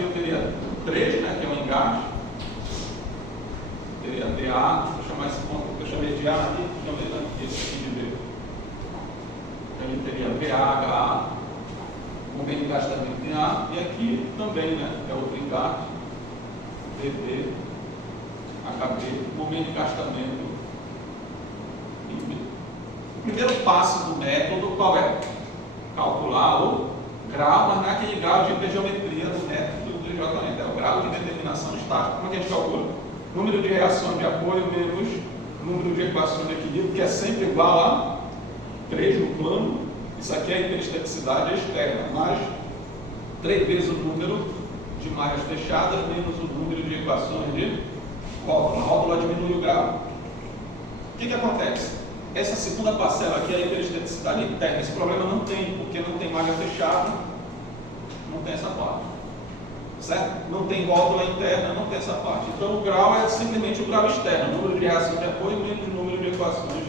aqui eu teria 3, né, que é um engaste. Eu teria DA, vou chamar esse ponto que eu chamei de A aqui, chamei esse aqui de B. Então eu teria BA, momento de engastamento em A, e aqui também, né, é outro engaste, DB, HB, momento de engastamento em B. O primeiro passo do método qual é? Calcular o grau, mas não é aquele grau de geometria do método do JN, é o grau de determinação estática. Como é que a gente calcula? Número de reações de apoio menos número de equações de equilíbrio, que é sempre igual a 3 no plano. Isso aqui é a hiperesteticidade externa, mais 3 vezes o número de malhas fechadas menos o número de equações de rótula. A rótula diminui o grau. O que acontece? Essa segunda parcela aqui é a hiperesteticidade interna. Esse problema não tem, porque não tem malha fechada, não tem essa parte. Certo? Não tem rótula interna, não tem essa parte. Então o grau é simplesmente o grau externo, número de reação de apoio menos o número de equações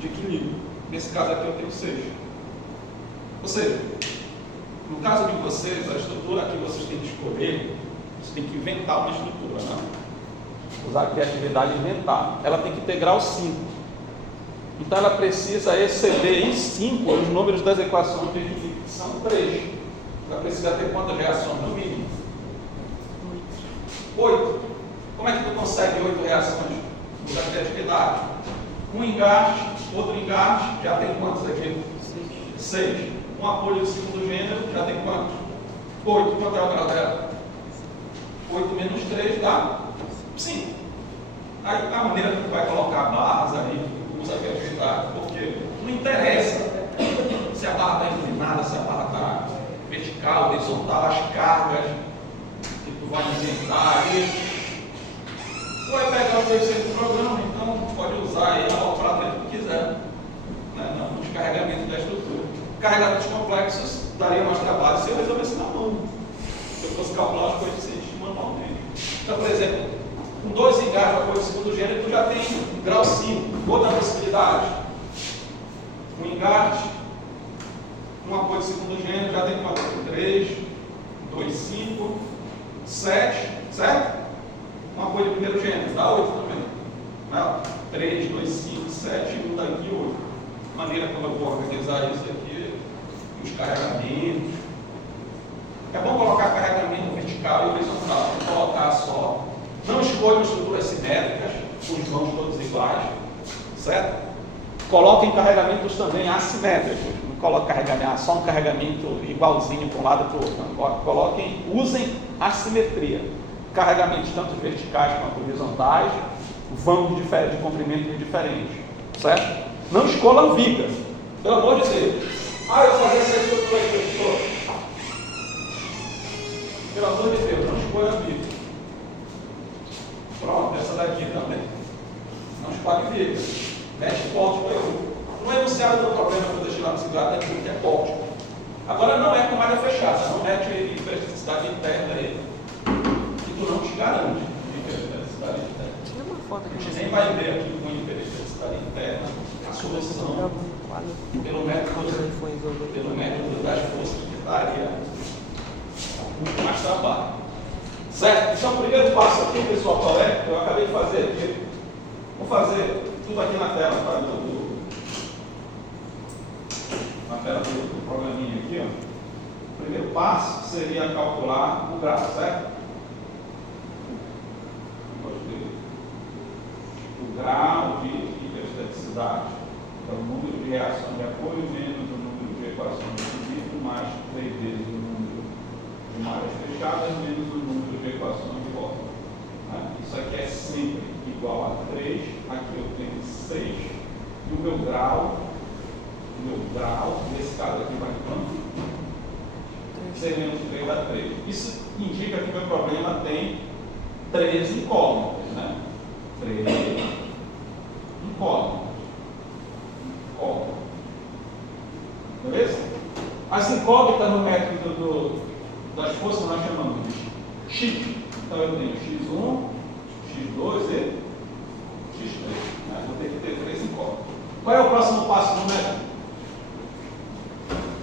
de equilíbrio. Nesse caso aqui eu tenho 6. Ou seja, no caso de vocês, a estrutura que vocês têm que escolher, vocês têm que inventar uma estrutura, né? Usar a criatividade e inventar. Ela tem que ter grau 5. Então ela precisa exceder em 5 os números das equações de equilíbrio, que são 3. Ela precisa ter quantas reações? No mínimo 8. Como é que tu consegue 8 reações? Usa a criatividade. Um engaste, outro engaste, já tem quantos aqui? 6. Um apoio de segundo gênero, já tem quantos? 8. Quanto é o grau dela? 8 menos 3 dá 5. Aí a maneira que tu vai colocar barras ali, usa a criatividade, porque não interessa se a barra está inclinada, se a barra está vertical, horizontal, as cargas que tu vai inventar aí. Tu vai pegar o conhecimento do programa, então pode usar aí a operação que tu quiser, né, nos carregamentos da estrutura. Carregamentos complexos daria mais trabalho se eu resolvesse na mão, se eu fosse calcular os coeficientes manualmente. Então, por exemplo, com 2 engajes de apoio de segundo gênero, tu já tem grau 5. Outra possibilidade, um engaste, um apoio de segundo gênero, já tem quanto? 3, 2, 5, 7, certo? Um apoio de primeiro gênero, dá 8 também. Né? 3, 2, 5, 7, e um daqui 8. Maneira como eu vou organizar isso aqui, os carregamentos. É bom colocar carregamento vertical e horizontal, não colocar só. Não escolham estruturas simétricas, com os mãos todos iguais, certo? Coloquem carregamentos também assimétricos. Não coloquem só um carregamento igualzinho para um lado e para o outro. Não. Coloquem, usem assimetria. Carregamentos tanto verticais quanto horizontais, vãos de comprimento diferentes, certo? Não escolham vigas. Pelo amor de Deus. Eu vou fazer essa estrutura aqui, professor. Pelo amor de Deus, não escolham vigas. Pronto, essa daqui também. Não escolhe vigas. Mete pontos para eu. No enunciado do problema que eu deixei lá no cigarro, tem que é ponto. Agora não é com malha fechada, não mete hiperesteticidade interna aí, que tu não te garante de hiperesteticidade interna. A gente nem vai ver aqui com hiperesteticidade interna a solução pelo método das forças que daria muito mais trabalho. Certo? Então o primeiro passo aqui, pessoal, qual é? Eu acabei de fazer aqui. Vou fazer tudo aqui na tela, tá? Na tela do programinha aqui, ó. O primeiro passo seria calcular o grau, certo? O grau de hiperesteticidade é o número de reações de apoio menos o número de equações de equilíbrio mais 3 vezes o número de malhas fechadas menos o número de equações de volta. Isso aqui é sempre igual a 3, aqui eu tenho 6, e o meu grau, nesse caso aqui vai quanto? 6 menos 3 dá 3. Isso indica que o meu problema tem 13 incógnitas, né? 13 incógnitas. Beleza? As incógnitas no método das forças nós chamamos de X. Então eu tenho X1, X2 e X3. Vou ter que ter 3 incógnitas. Qual é o próximo passo do método?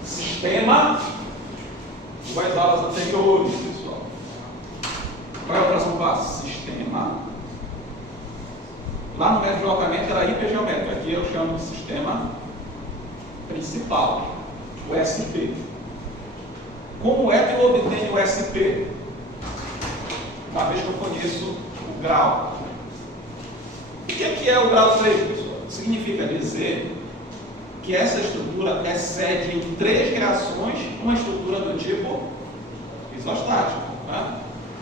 Sistema, igual as aulas anteriores, pessoal. Qual é o próximo passo? Sistema. Lá no método de deslocamento era hipergeométrico. Aqui eu chamo de sistema principal, o SP. Como é que eu obtenho o SP? Uma vez que eu conheço o grau. O que é o grau 3, pessoal? Significa dizer que essa estrutura excede em 3 reações uma estrutura do tipo isostático. Né?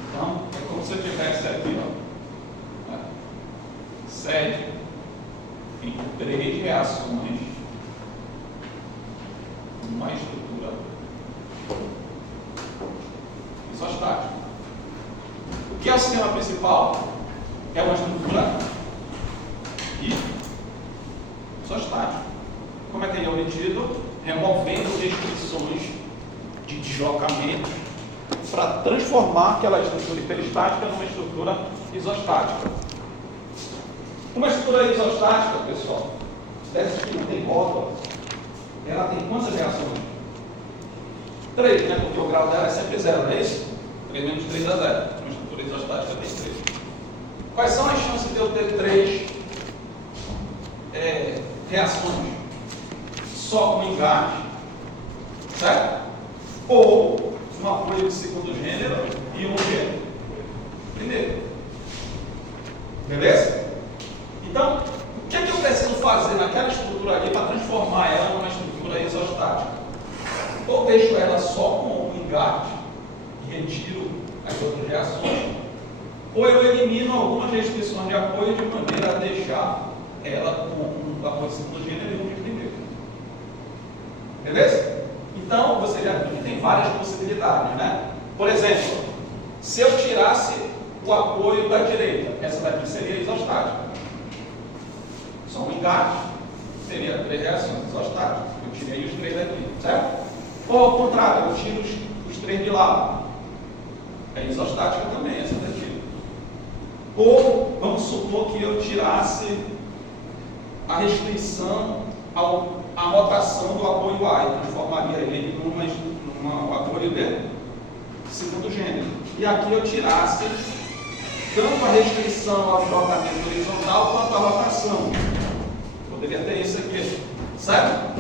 Então, é como se eu tivesse aqui, ó, excede em 3 reações uma estrutura isostática. O que é o sistema principal? É uma estrutura isostática. Como é que ele é obtido? Removendo restrições de deslocamento para transformar aquela estrutura hiperestática numa estrutura isostática. Uma estrutura isostática, pessoal, dessas que não tem rótulo, ela tem quantas reações? 3, né? Porque o grau dela é sempre 0, não é isso? 3 menos 3 dá 0. Uma estrutura isostática tem 3. Quais são as chances de eu ter 3 reações só com engaste, certo? Ou um apoio de segundo gênero e um gênero primeiro. Beleza? Então, o que é que eu preciso fazer naquela estrutura ali para transformar ela numa estrutura isostática? Ou deixo ela só com um engaste e retiro as outras reações, ou eu elimino algumas restrições de apoio de maneira a deixar ela com um apoio de segundo gênero e um de primeiro. Beleza? Então, você já viu que tem várias possibilidades, né? Por exemplo, se eu tirasse o apoio da direita, essa daqui seria isostática. Só um engaste, seria 3 reações isostáticas. Eu tirei os 3 daqui, certo? Ou ao contrário, eu tiro os 3 de lado. É isostática também, essa daqui. Ou, vamos supor que eu tirasse a restrição à rotação do apoio A, e transformaria ele num apoio de segundo gênero. E aqui eu tirasse tanto a restrição ao deslocamento horizontal quanto a rotação. Poderia ter isso aqui, certo?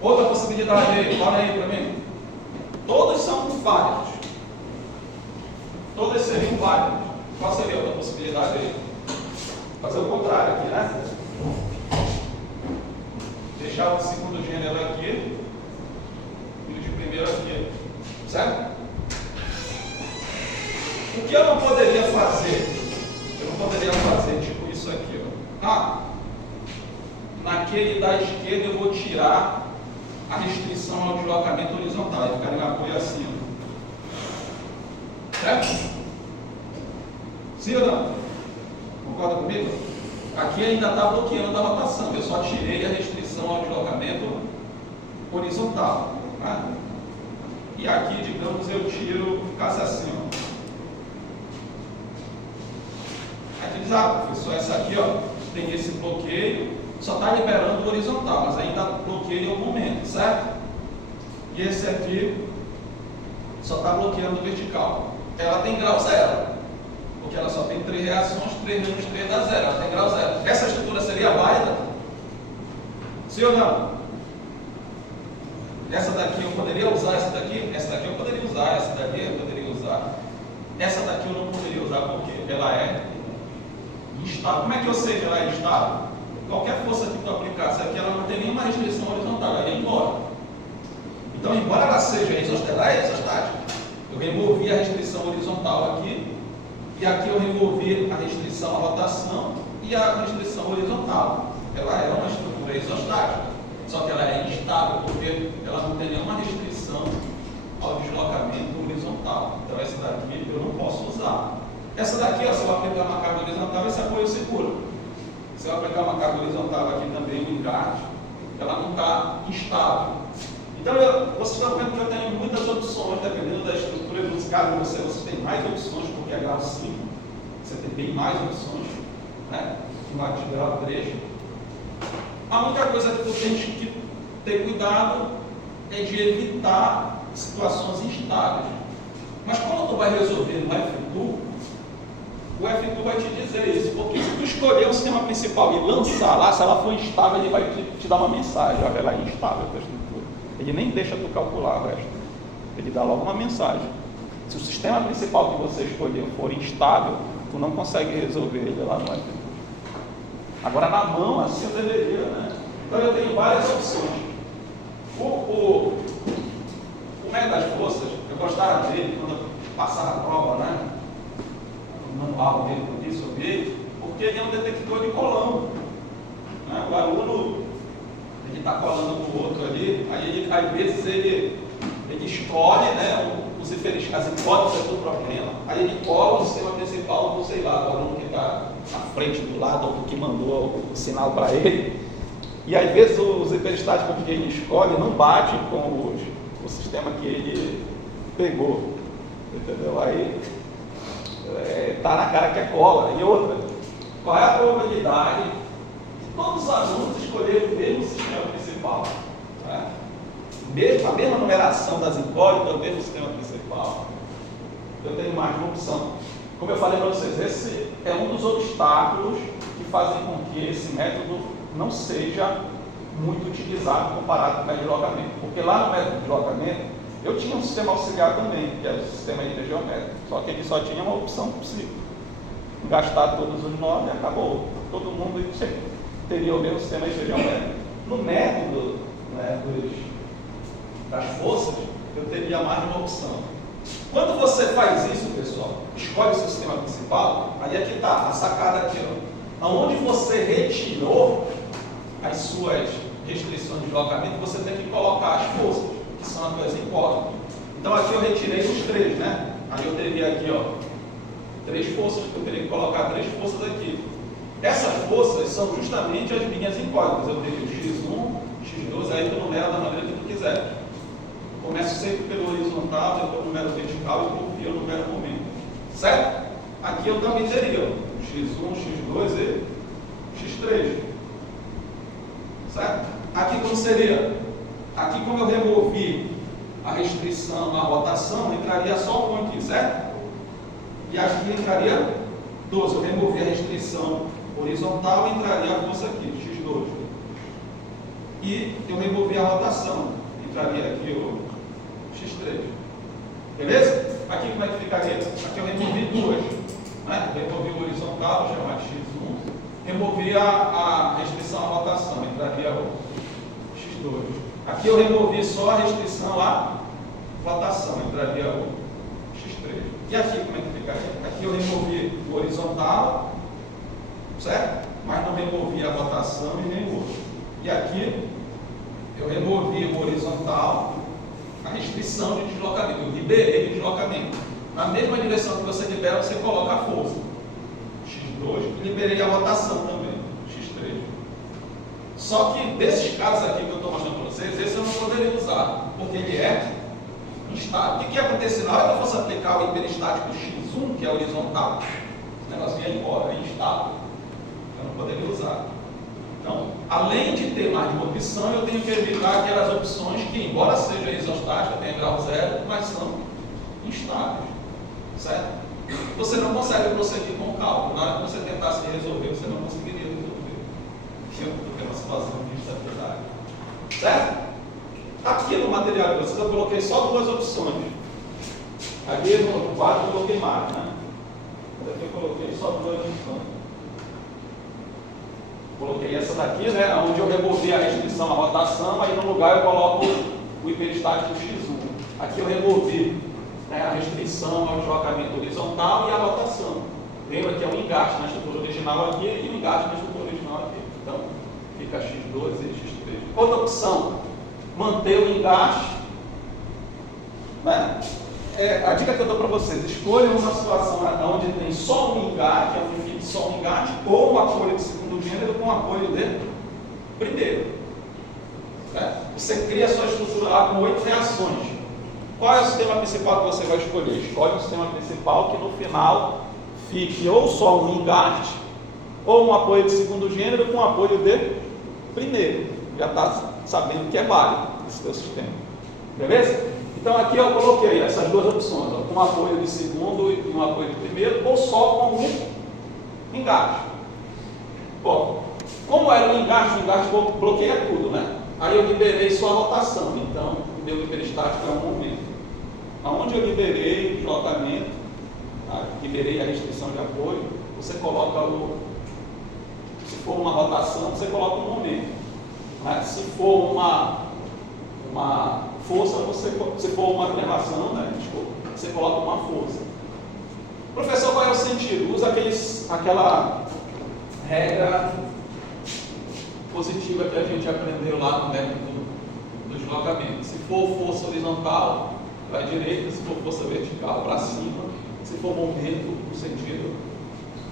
Outra possibilidade aí, olha aí para mim. Todas são válidas. Todas seriam válidas. Qual seria a outra possibilidade aí? Fazer o contrário aqui, né? Deixar o segundo gênero aqui e o de primeiro aqui, certo? O que eu não poderia fazer? Eu não poderia fazer tipo isso aqui, ó. Naquele da esquerda eu vou tirar a restrição ao deslocamento horizontal e ficar em apoio assim, ó. Certo? Sim ou não? Concorda comigo? Aqui ainda está bloqueando a rotação, eu só tirei a restrição ao deslocamento horizontal. Tá? E aqui, digamos, eu tiro, ficasse assim, ó. Aqui diz, professor, essa aqui, ó, tem esse bloqueio, só está liberando o horizontal, mas ainda bloqueia o momento, certo? E esse aqui só está bloqueando o vertical. Ela tem grau 0. Porque ela só tem 3 reações, 3 menos 3 dá 0, ela tem grau 0. Essa estrutura seria válida? Sim ou não? Essa daqui eu poderia usar, essa daqui eu poderia usar, essa daqui eu poderia usar. Essa daqui eu não poderia usar porque ela é instável. Como é que eu sei que ela é instável? Qualquer força que tu aplicasse aqui, ela não tem nenhuma restrição horizontal, ela ia embora. Então, embora ela seja isostática, eu removi a restrição horizontal aqui, e aqui eu removi a restrição à rotação e a restrição horizontal. Ela é uma estrutura isostática, só que ela é instável porque ela não tem nenhuma restrição ao deslocamento horizontal. Então essa daqui eu não posso usar. Essa daqui, ó, se eu aplicar uma carga horizontal, esse apoio seguro. Se eu aplicar uma carga horizontal aqui também, um encarte, ela não está instável. Então vocês estão vendo que eu tenho muitas opções, dependendo da estrutura. Nos casos de você tem mais opções, porque é grau 5, você tem bem mais opções, né? No de grau 3. A única coisa que tu tens que ter cuidado é de evitar situações instáveis. Mas quando tu vai resolver no F2, o F2 vai te dizer isso, porque se tu escolher o sistema principal e lançar lá, se ela for instável, ele vai te dar uma mensagem: olha, ela é instável a tua estrutura. Ele nem deixa tu calcular o resto, ele dá logo uma mensagem. Se o sistema principal que você escolheu for instável, tu não consegue resolver ele lá no F2. Agora na mão, assim eu deveria, né? Então eu tenho várias opções. O método das forças, eu gostava dele quando eu passava a prova, né? No manual dele, sobre ele, porque ele é um detector de colando. Né? O aluno, ele está colando com o outro ali, aí ele, às vezes ele escolhe, né, as hipóteses do problema, aí ele cola o sistema principal do, sei lá, do aluno que está na frente, do lado, ou que mandou o sinal para ele, e às vezes os hiperestáticos que ele escolhe não batem com o sistema que ele pegou, entendeu? Aí está na cara que é cola. E outra, qual é a probabilidade de todos os alunos escolherem o mesmo sistema principal? Né? A mesma numeração das incógnitas, o mesmo sistema principal. Eu tenho mais uma opção. Como eu falei para vocês, esse é um dos obstáculos que fazem com que esse método não seja muito utilizado comparado com o método de deslocamento. Porque lá no método de deslocamento, eu tinha um sistema auxiliar também, que era o sistema hidrogeométrico, só que ele só tinha uma opção possível: gastar todos os 9 e acabou. Todo mundo teria o mesmo sistema hidrogeométrico. No método, né, das forças, eu teria mais de uma opção. Quando você faz isso, pessoal, escolhe o seu sistema principal, aí aqui está a sacada aqui, ó. Onde você retirou as suas restrições de deslocamento, você tem que colocar as forças, que são as tuas incógnitas. Então aqui eu retirei os 3, né? Aí eu teria aqui, ó, 3 forças, eu teria que colocar 3 forças aqui. Essas forças são justamente as minhas incógnitas. Eu teria o x1, x2, aí tu numera da maneira que tu quiser. Começo sempre pelo horizontal, depois numero vertical e por via eu numero momento. Certo? Aqui eu também teria x1, x2 e x3. Certo? Aqui como seria? Aqui, como eu removi a restrição à rotação, entraria só 1 aqui, certo? E aqui entraria 12. Eu removi a restrição horizontal, entraria a força aqui, x2. E eu removi a rotação, entraria aqui o x3. Beleza? Aqui como é que ficaria? Aqui eu removi 2. Né? Removi o horizontal, vou chamar de x1. Removi a restrição à rotação, entraria o x2. Aqui eu removi só a restrição à rotação, entraria o x3. E aqui como é que ficaria? Aqui eu removi o horizontal, certo? Mas não removi a rotação e nem o outro. E aqui eu removi o horizontal, a restrição de deslocamento. Eu liberei o deslocamento. Na mesma direção que você libera, você coloca a força. x2, e liberei a rotação também, x3. Só que desses casos aqui que eu estou mostrando para vocês, esse eu não poderia usar, porque ele é instável. O que acontece na hora que eu fosse aplicar o hiperestático x1, que é horizontal? O negócio ia embora, é instável. Eu não poderia usar. Então, além de ter mais de uma opção, eu tenho que evitar aquelas opções que, embora seja isostática, tenha grau zero, mas são instáveis. Certo? Você não consegue prosseguir com o cálculo. Na hora que você tentasse resolver, você não conseguiria resolver. Porque é uma situação de instabilidade. Certo? Aqui no material de vocês eu coloquei só 2 opções. Aqui no quadro eu coloquei mais, né? Mas aqui eu coloquei só 2 opções. Coloquei essa daqui, né? Onde eu removi a restrição à rotação, aí no lugar eu coloco o hiperestático x1. Aqui eu removi, né, a restrição ao deslocamento horizontal e a rotação. Lembra que é um engaste na estrutura original aqui e um engaste na estrutura original aqui. Então, fica x2 e x3. Outra opção, manter o engaste. Né? A dica que eu dou para vocês: escolham uma situação onde tem só um engaste, só um engaste, ou um apoio de segundo gênero com apoio de primeiro. Certo? Você cria a sua estrutura lá com 8 reações. Qual é o sistema principal que você vai escolher? Escolhe um sistema principal que no final fique ou só um engaste, ou um apoio de segundo gênero com apoio de primeiro. Já está sabendo que é válido esse teu sistema. Beleza? Então aqui eu coloquei essas duas opções, ó, com apoio de segundo e um apoio de primeiro, ou só com um engaste. Bom, como era um engaste bloqueia tudo, né? Aí eu liberei só a rotação, então o meu hiperestático é um momento. Aonde eu liberei o deslocamento, liberei a restrição de apoio, você coloca se for uma rotação, você coloca um momento. Né? Se for uma força, se for uma elevação, né? Desculpa, você coloca uma força. Professor, qual é o sentido? Usa aquela regra positiva que a gente aprendeu lá no método do deslocamento. Se for força horizontal, para a direita; se for força vertical, para cima; se for momento, no sentido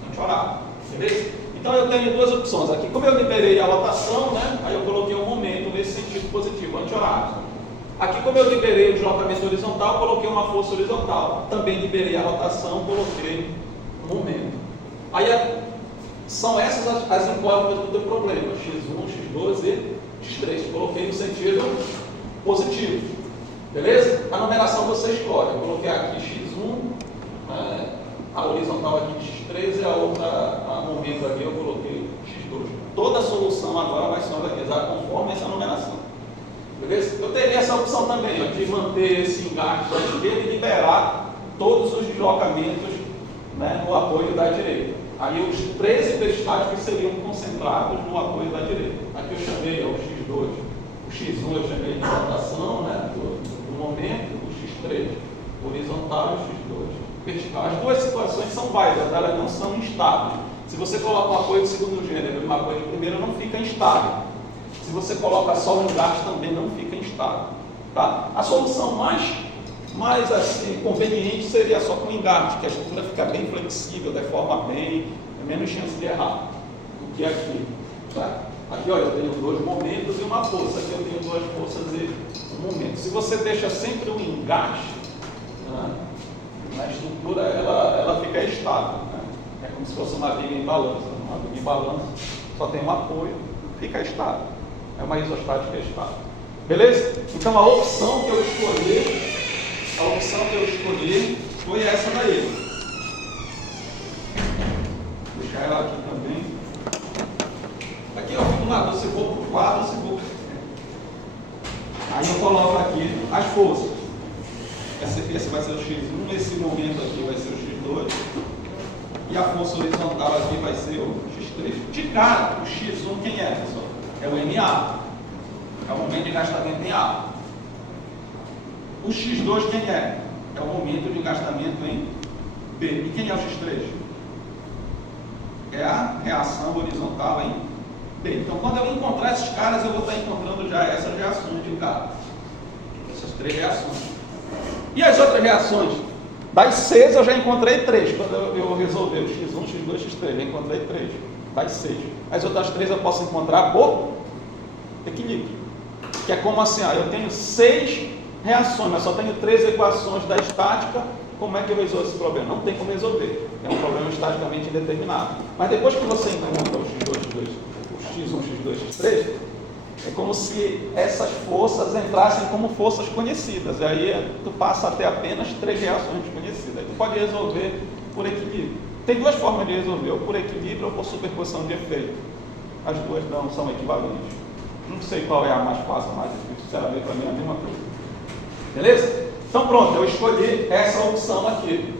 anti-horário. Beleza? Então eu tenho duas opções aqui. Como eu liberei a rotação, né? Aí eu coloquei um momento nesse sentido positivo, anti-horário. Aqui, como eu liberei o deslocamento horizontal, coloquei uma força horizontal. Também liberei a rotação, coloquei um momento. Aí são essas as incógnitas do teu problema: x1, x2 e x3. Coloquei no sentido positivo. Beleza? A numeração você escolhe. Eu coloquei aqui x1, a horizontal aqui x3 e a outra, a momento aqui, eu coloquei x2. Toda a solução agora vai se organizar conforme essa numeração. Beleza? Eu teria essa opção também, ó, de manter esse engaste da esquerda e liberar todos os deslocamentos, né, no apoio da direita. Aí os 3 hiperestáticos seriam concentrados no apoio da direita. Aqui eu chamei o x2, o x1 eu chamei de rotação, né, do momento, o x3 horizontal e o x2 vertical. As duas situações são válidas, elas não são instáveis. Se você coloca um apoio de segundo gênero e um apoio de primeiro, não fica instável. Se você coloca só um engaste, também não fica instável. Tá? A solução mais assim, conveniente seria só com engaste, que a estrutura fica bem flexível, deforma bem, é menos chance de errar do que aqui. Tá? Aqui, olha, eu tenho 2 momentos e uma força. Aqui eu tenho 2 forças e um momento. Se você deixa sempre um engaste, né, a estrutura ela fica estável. Né? É como se fosse uma viga em balanço. Uma viga em balanço só tem um apoio, fica estável. É uma isostática estável. Beleza? Então a opção que eu escolhi foi essa daí. Vou deixar ela aqui também. Aqui eu fico na dúvida se vou para o quadro ou se vou. Aí eu coloco aqui as forças. Esse vai ser o x1, esse momento aqui vai ser o x2. E a força horizontal aqui vai ser o x3. De cara, o x1 quem é, pessoal? É o MA. É o momento de engastamento em A. O x2 quem é? É o momento de engastamento em B. E quem é o x3? É a reação horizontal em B. Então, quando eu encontrar esses caras, eu vou estar encontrando já essas reações de cara. Essas 3 reações. E as outras reações? Das 6 eu já encontrei 3. Quando eu resolver o x1, x2, x3, eu encontrei 3. Das 6. As outras 3 eu posso encontrar por equilíbrio. Que é como assim, ó, eu tenho 6 reações, mas só tenho 3 equações da estática. Como é que eu resolvo esse problema? Não tem como resolver. É um problema estaticamente indeterminado. Mas depois que você encontra o x2, o x1, x2, x3, é como se essas forças entrassem como forças conhecidas. E aí tu passa a ter apenas 3 reações desconhecidas. Aí tu pode resolver por equilíbrio. Tem 2 formas de resolver, ou por equilíbrio ou por superposição de efeito. As duas não são equivalentes. Não sei qual é a mais fácil, mas sinceramente para mim é a mesma coisa. Beleza? Então pronto, eu escolhi essa opção aqui.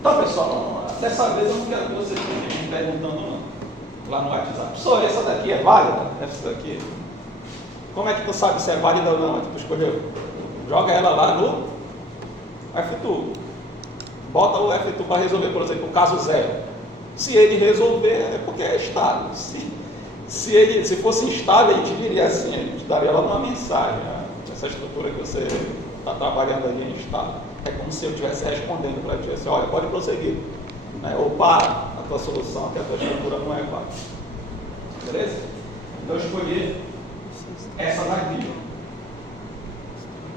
Então pessoal, dessa vez eu não quero que vocês fiquem me perguntando não, lá no WhatsApp. Professor, essa daqui é válida? Essa daqui? Como é que tu sabe se é válida ou não? Tu escolheu? Joga ela lá no F2. Bota o F2 para resolver, por exemplo, o caso 0. Se ele resolver, é porque é estável. Se fosse instável, a gente diria assim, a gente daria lá uma mensagem. Essa estrutura que você está trabalhando ali é instável. É como se eu estivesse respondendo para ti assim, olha, pode prosseguir. Né? Ou para a tua solução, que a tua estrutura não é válida. Beleza? Então eu escolhi essa daqui.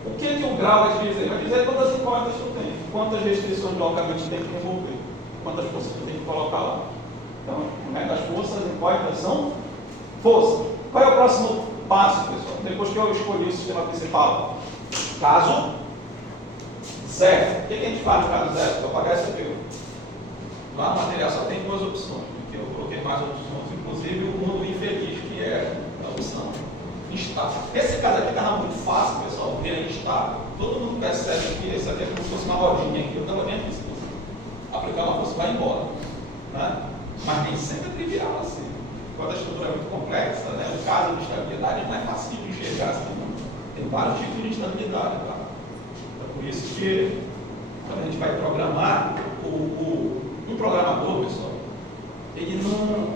O que o grau vai dizer? Vai dizer quantas incógnitas tu tem, quantas restrições de locamento tem que remover, quantas forças tu tem que colocar lá. Então, né, as forças incógnitas são forças. Qual é o próximo passo, pessoal? Depois que eu escolhi o sistema principal? Caso zero. O que a gente faz no caso zero? Vou apagar esse aqui. Lá no material só tem duas opções, porque eu coloquei mais opções, inclusive o mundo infeliz, que é a opção instável. Esse caso aqui estava muito fácil, pessoal, ver instável. Todo mundo percebe que esse aqui é como se fosse uma rodinha aqui. Eu estava vendo isso. Aplicar uma força vai embora. Né? Mas nem sempre é trivial assim. Quando a estrutura é muito complexa, né? O caso de estabilidade não é fácil de enxergar assim, não. Tem vários tipos de instabilidade. Tá? Então, por isso que quando a gente vai programar, um programador, pessoal, ele não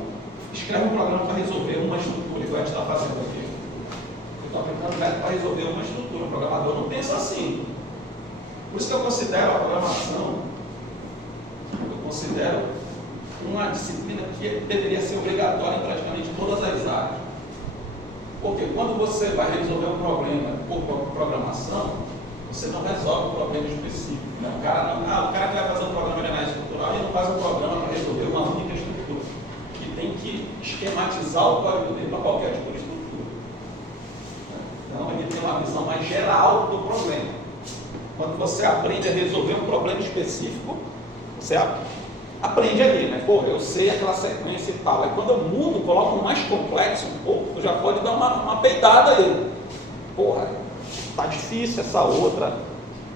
escreve um programa para resolver uma estrutura, igual a gente está fazendo aqui. Eu estou aplicando método para resolver uma estrutura. O programador não pensa assim. Por isso que eu considero a programação, uma disciplina que deveria ser obrigatória em praticamente todas as áreas. Porque quando você vai resolver um problema por programação, você não resolve um problema específico. Né? O cara que vai fazer um programa de análise estrutural, ele não faz um programa para resolver uma única estrutura. Que tem que esquematizar o código dele para qualquer tipo de estrutura. Então, ele tem uma visão mais geral do problema. Quando você aprende a resolver um problema específico, você aprende ali, né? Pô, eu sei aquela sequência e tal. Aí quando eu mudo, coloco um mais complexo, tu já pode dar uma peidada aí. Porra, tá difícil essa outra.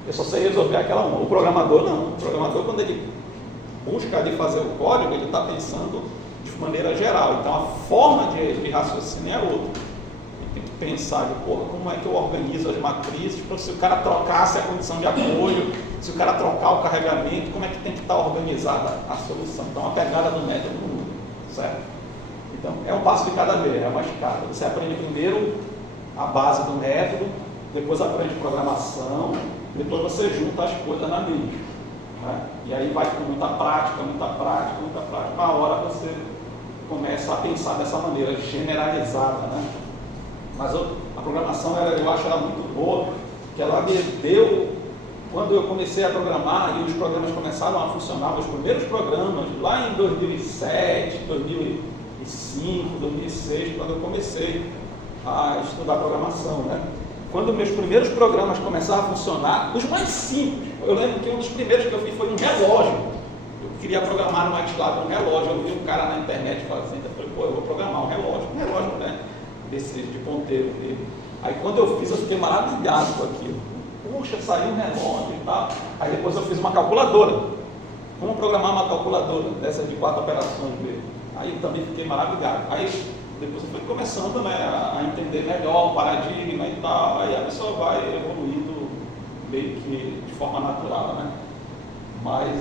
Eu só sei resolver aquela uma. O programador não. O programador, quando ele busca ali fazer o código, ele está pensando de maneira geral. Então a forma de raciocínio é outra. Tem que pensar de, porra, como é que eu organizo as matrizes, para se o cara trocasse a condição de apoio, se o cara trocar o carregamento, como é que tem que estar organizada a solução. Então a pegada do método muda, certo? Então é um passo de cada vez, é uma escada. Você aprende primeiro a base do método, depois aprende programação, depois você junta as coisas na mente. Né? E aí vai com muita prática. Uma hora você começa a pensar dessa maneira generalizada, né? Mas a programação, eu acho ela muito boa, que ela me deu, quando eu comecei a programar e os programas começaram a funcionar, os primeiros programas, lá em 2007, 2005, 2006, quando eu comecei a estudar programação, né? Quando meus primeiros programas começaram a funcionar, os mais simples, eu lembro que um dos primeiros que eu fiz foi um relógio. Eu queria programar no MATLAB um relógio, eu vi um cara na internet fazendo, eu falei, pô, eu vou programar um relógio, né? Desse de ponteiro dele. Aí quando eu fiz, eu fiquei maravilhado com aquilo. Puxa, saiu um relógio e tal. Aí depois eu fiz uma calculadora. Como programar uma calculadora dessas de 4 operações dele. Aí eu também fiquei maravilhado. Aí depois eu fui começando, né, a entender melhor o paradigma e tal. Aí a pessoa vai evoluindo meio que de forma natural, né? Mas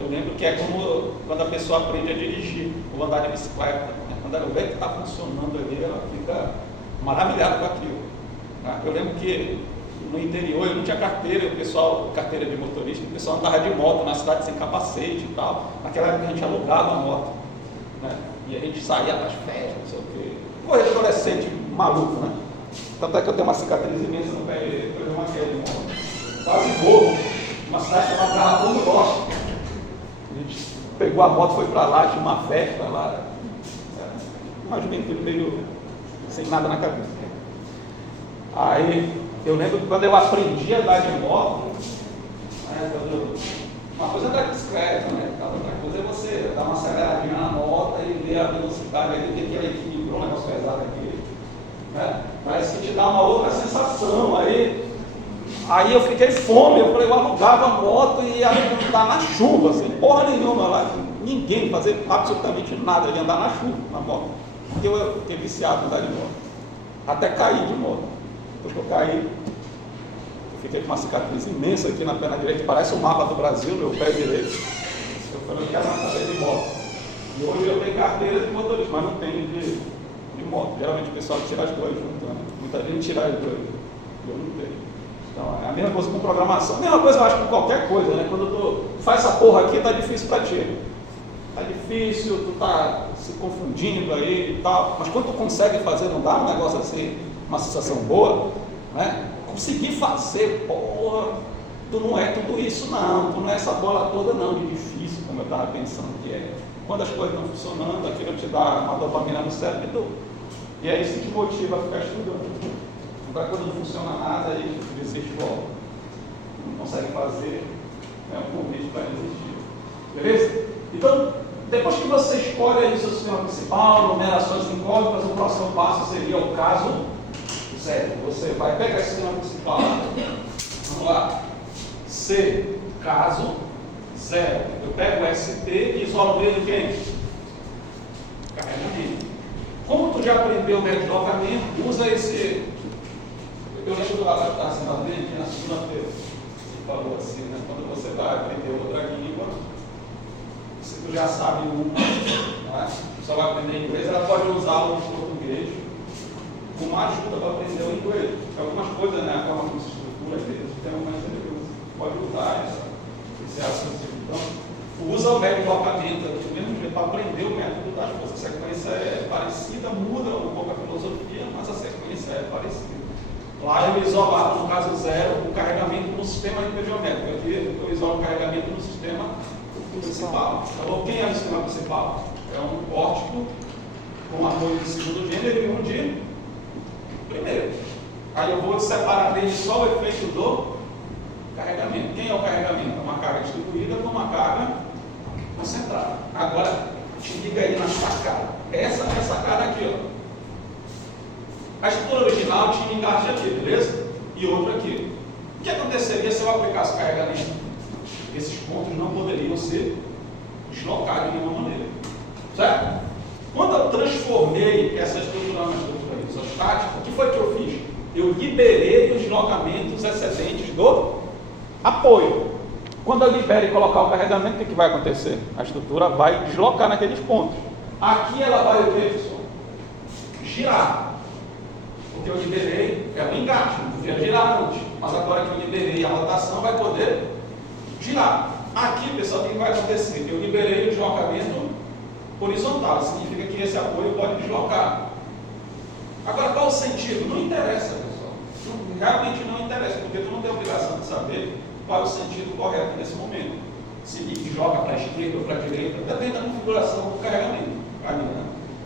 eu lembro que é como quando a pessoa aprende a dirigir ou andar de bicicleta. Quando ela vê que está funcionando ali, ela fica maravilhada com aquilo. Tá? Eu lembro que no interior eu não tinha carteira, carteira de motorista, o pessoal andava de moto na cidade sem capacete e tal. Naquela época a gente alugava a moto. Né? E a gente saía para as festas, não sei o quê. Coisa de adolescente maluco, né? Tanto é que eu tenho uma cicatriz imensa no pé direito, eu dei uma queda de moto. Quase morro, uma cidade chamada Garrafão do Norte. A gente pegou a moto, foi para lá, tinha uma festa lá. Uma juventude meio sem nada na cabeça. Aí eu lembro que quando eu aprendi a andar de moto, uma coisa é andar de bicicleta, né? Outra coisa é você dar uma aceleradinha na moto e ver a velocidade ali, que aquele equilíbrio, um negócio pesado aqui. Né? Parece que te dá uma outra sensação. Aí eu fiquei fome, eu alugava a moto e ia andar na chuva, assim, porra nenhuma lá. Ninguém fazia absolutamente nada de andar na chuva, na moto. Porque eu fiquei viciado em andar de moto. Até cair de moto. Depois que eu caí, eu fiquei com uma cicatriz imensa aqui na perna direita, parece o mapa do Brasil, meu pé direito. Eu falei, eu quero saber de moto. E hoje eu tenho carteira de motorista, mas não tenho de moto. Geralmente o pessoal tira as duas juntas, né? Muita gente tira as duas. Eu não tenho. Então é a mesma coisa com programação. A mesma coisa eu acho com qualquer coisa, né? Quando tu faz essa porra aqui, tá difícil para ti. Tá difícil, tu tá se confundindo aí e tal, mas quando tu consegue fazer, não dá um negócio assim, uma sensação boa, né? Conseguir fazer, porra, tu não é tudo isso não, tu não é essa bola toda não, de difícil, como eu estava pensando que é. Quando as coisas estão funcionando, aquilo te dá uma dopamina no cérebro e tu E é isso que te motiva a ficar estudando. Agora, quando não funciona nada, aí vocês voltam. Não conseguem fazer, é um convite para resistir. Beleza? Então, depois que você escolhe aí o seu sistema principal, numerações incógnitas, o próximo passo seria o caso zero. Você vai pegar esse sistema principal. Vamos lá. C, caso zero. Eu pego o ST e isolo dele quem? Carregamento. Como tu já aprendeu o deslocamento, usa esse. Eu lembro do assim, na segunda-feira, ele falou assim, né? Quando você vai aprender outra língua, se tu já sabe uma, né? Só vai aprender inglês, ela pode usá-lo no português como ajuda para aprender o inglês. Algumas coisas, né? A forma como se estrutura, às vezes, tem algumas coisas que você pode usar esse raciocínio. Então, usa o deslocamento aqui do mesmo jeito para aprender o método das forças. A sequência é parecida, muda um pouco a filosofia, mas a sequência é parecida. Lá eu isolava, no caso zero, o carregamento no sistema hipergeométrico. Aqui eu isolo o carregamento no sistema principal. Então, quem é o sistema principal? É um pórtico com apoio de segundo gênero e um de primeiro. Aí eu vou separar dele só o efeito do carregamento. Quem é o carregamento? É uma carga distribuída com uma carga concentrada. Agora, te liga aí na sacada. Essa sacada aqui, ó. A estrutura original tinha encaixe aqui, beleza? E outro aqui. O que aconteceria se eu aplicasse carregamento? Esses pontos não poderiam ser deslocados de nenhuma maneira. Certo? Quando eu transformei essa estrutura numa estrutura isostática, o que foi que eu fiz? Eu liberei os deslocamentos excedentes do apoio. Quando eu libero e colocar o carregamento, o que vai acontecer? A estrutura vai deslocar naqueles pontos. Aqui ela vai o quê, pessoal? Girar. Porque eu liberei, é um engate, não podia girar antes. Mas agora que eu liberei a rotação, vai poder girar. Aqui, pessoal, o que vai acontecer? Eu liberei o deslocamento horizontal. Significa que esse apoio pode deslocar. Agora, qual o sentido? Não interessa, pessoal. Realmente não interessa, porque tu não tem a obrigação de saber qual é o sentido correto nesse momento. Se ele joga para a esquerda ou para a direita, depende da configuração do carregamento.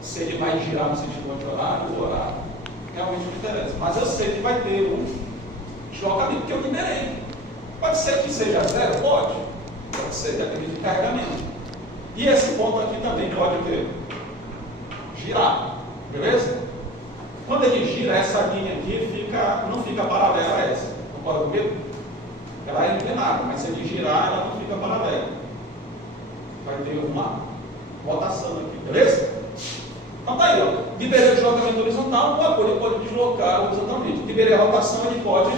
Se ele vai girar no sentido anti-horário ou horário. Realmente não interessa. Mas eu sei que vai ter um deslocamento, porque eu liberei. Pode ser que seja zero? Pode. Pode ser, depende do carregamento. E esse ponto aqui também pode ter girar. Beleza? Quando ele gira, essa linha aqui não fica paralela a essa. Não pode ver? Ela é inclinada, mas se ele girar, ela não fica paralela. Vai ter uma rotação aqui, beleza? Então tá aí, ó. Liberei o deslocamento horizontal, o apoio pode deslocar horizontalmente. Liberei a rotação, ele pode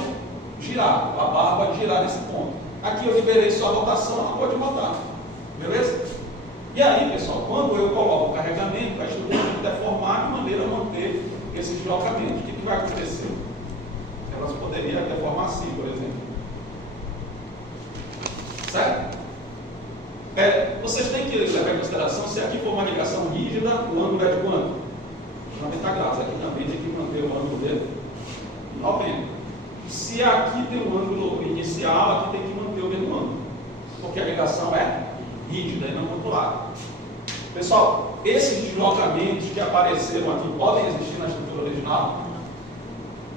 girar. A barra pode girar nesse ponto. Aqui eu liberei só a rotação, ela pode rodar. Beleza? E aí, pessoal, quando eu coloco o carregamento, a estrutura tem que deformar de maneira a manter esse deslocamento. O que vai acontecer? Elas poderiam deformar assim, por exemplo. Certo? Vocês têm que levar em consideração, se aqui for uma ligação rígida, o ângulo é de quanto? 90 graus. Aqui também tem que manter o ângulo dele 90. Se aqui tem um ângulo inicial, aqui tem que manter o mesmo ângulo. Porque a ligação é rígida e não modular. Pessoal, esses deslocamentos que apareceram aqui podem existir na estrutura original?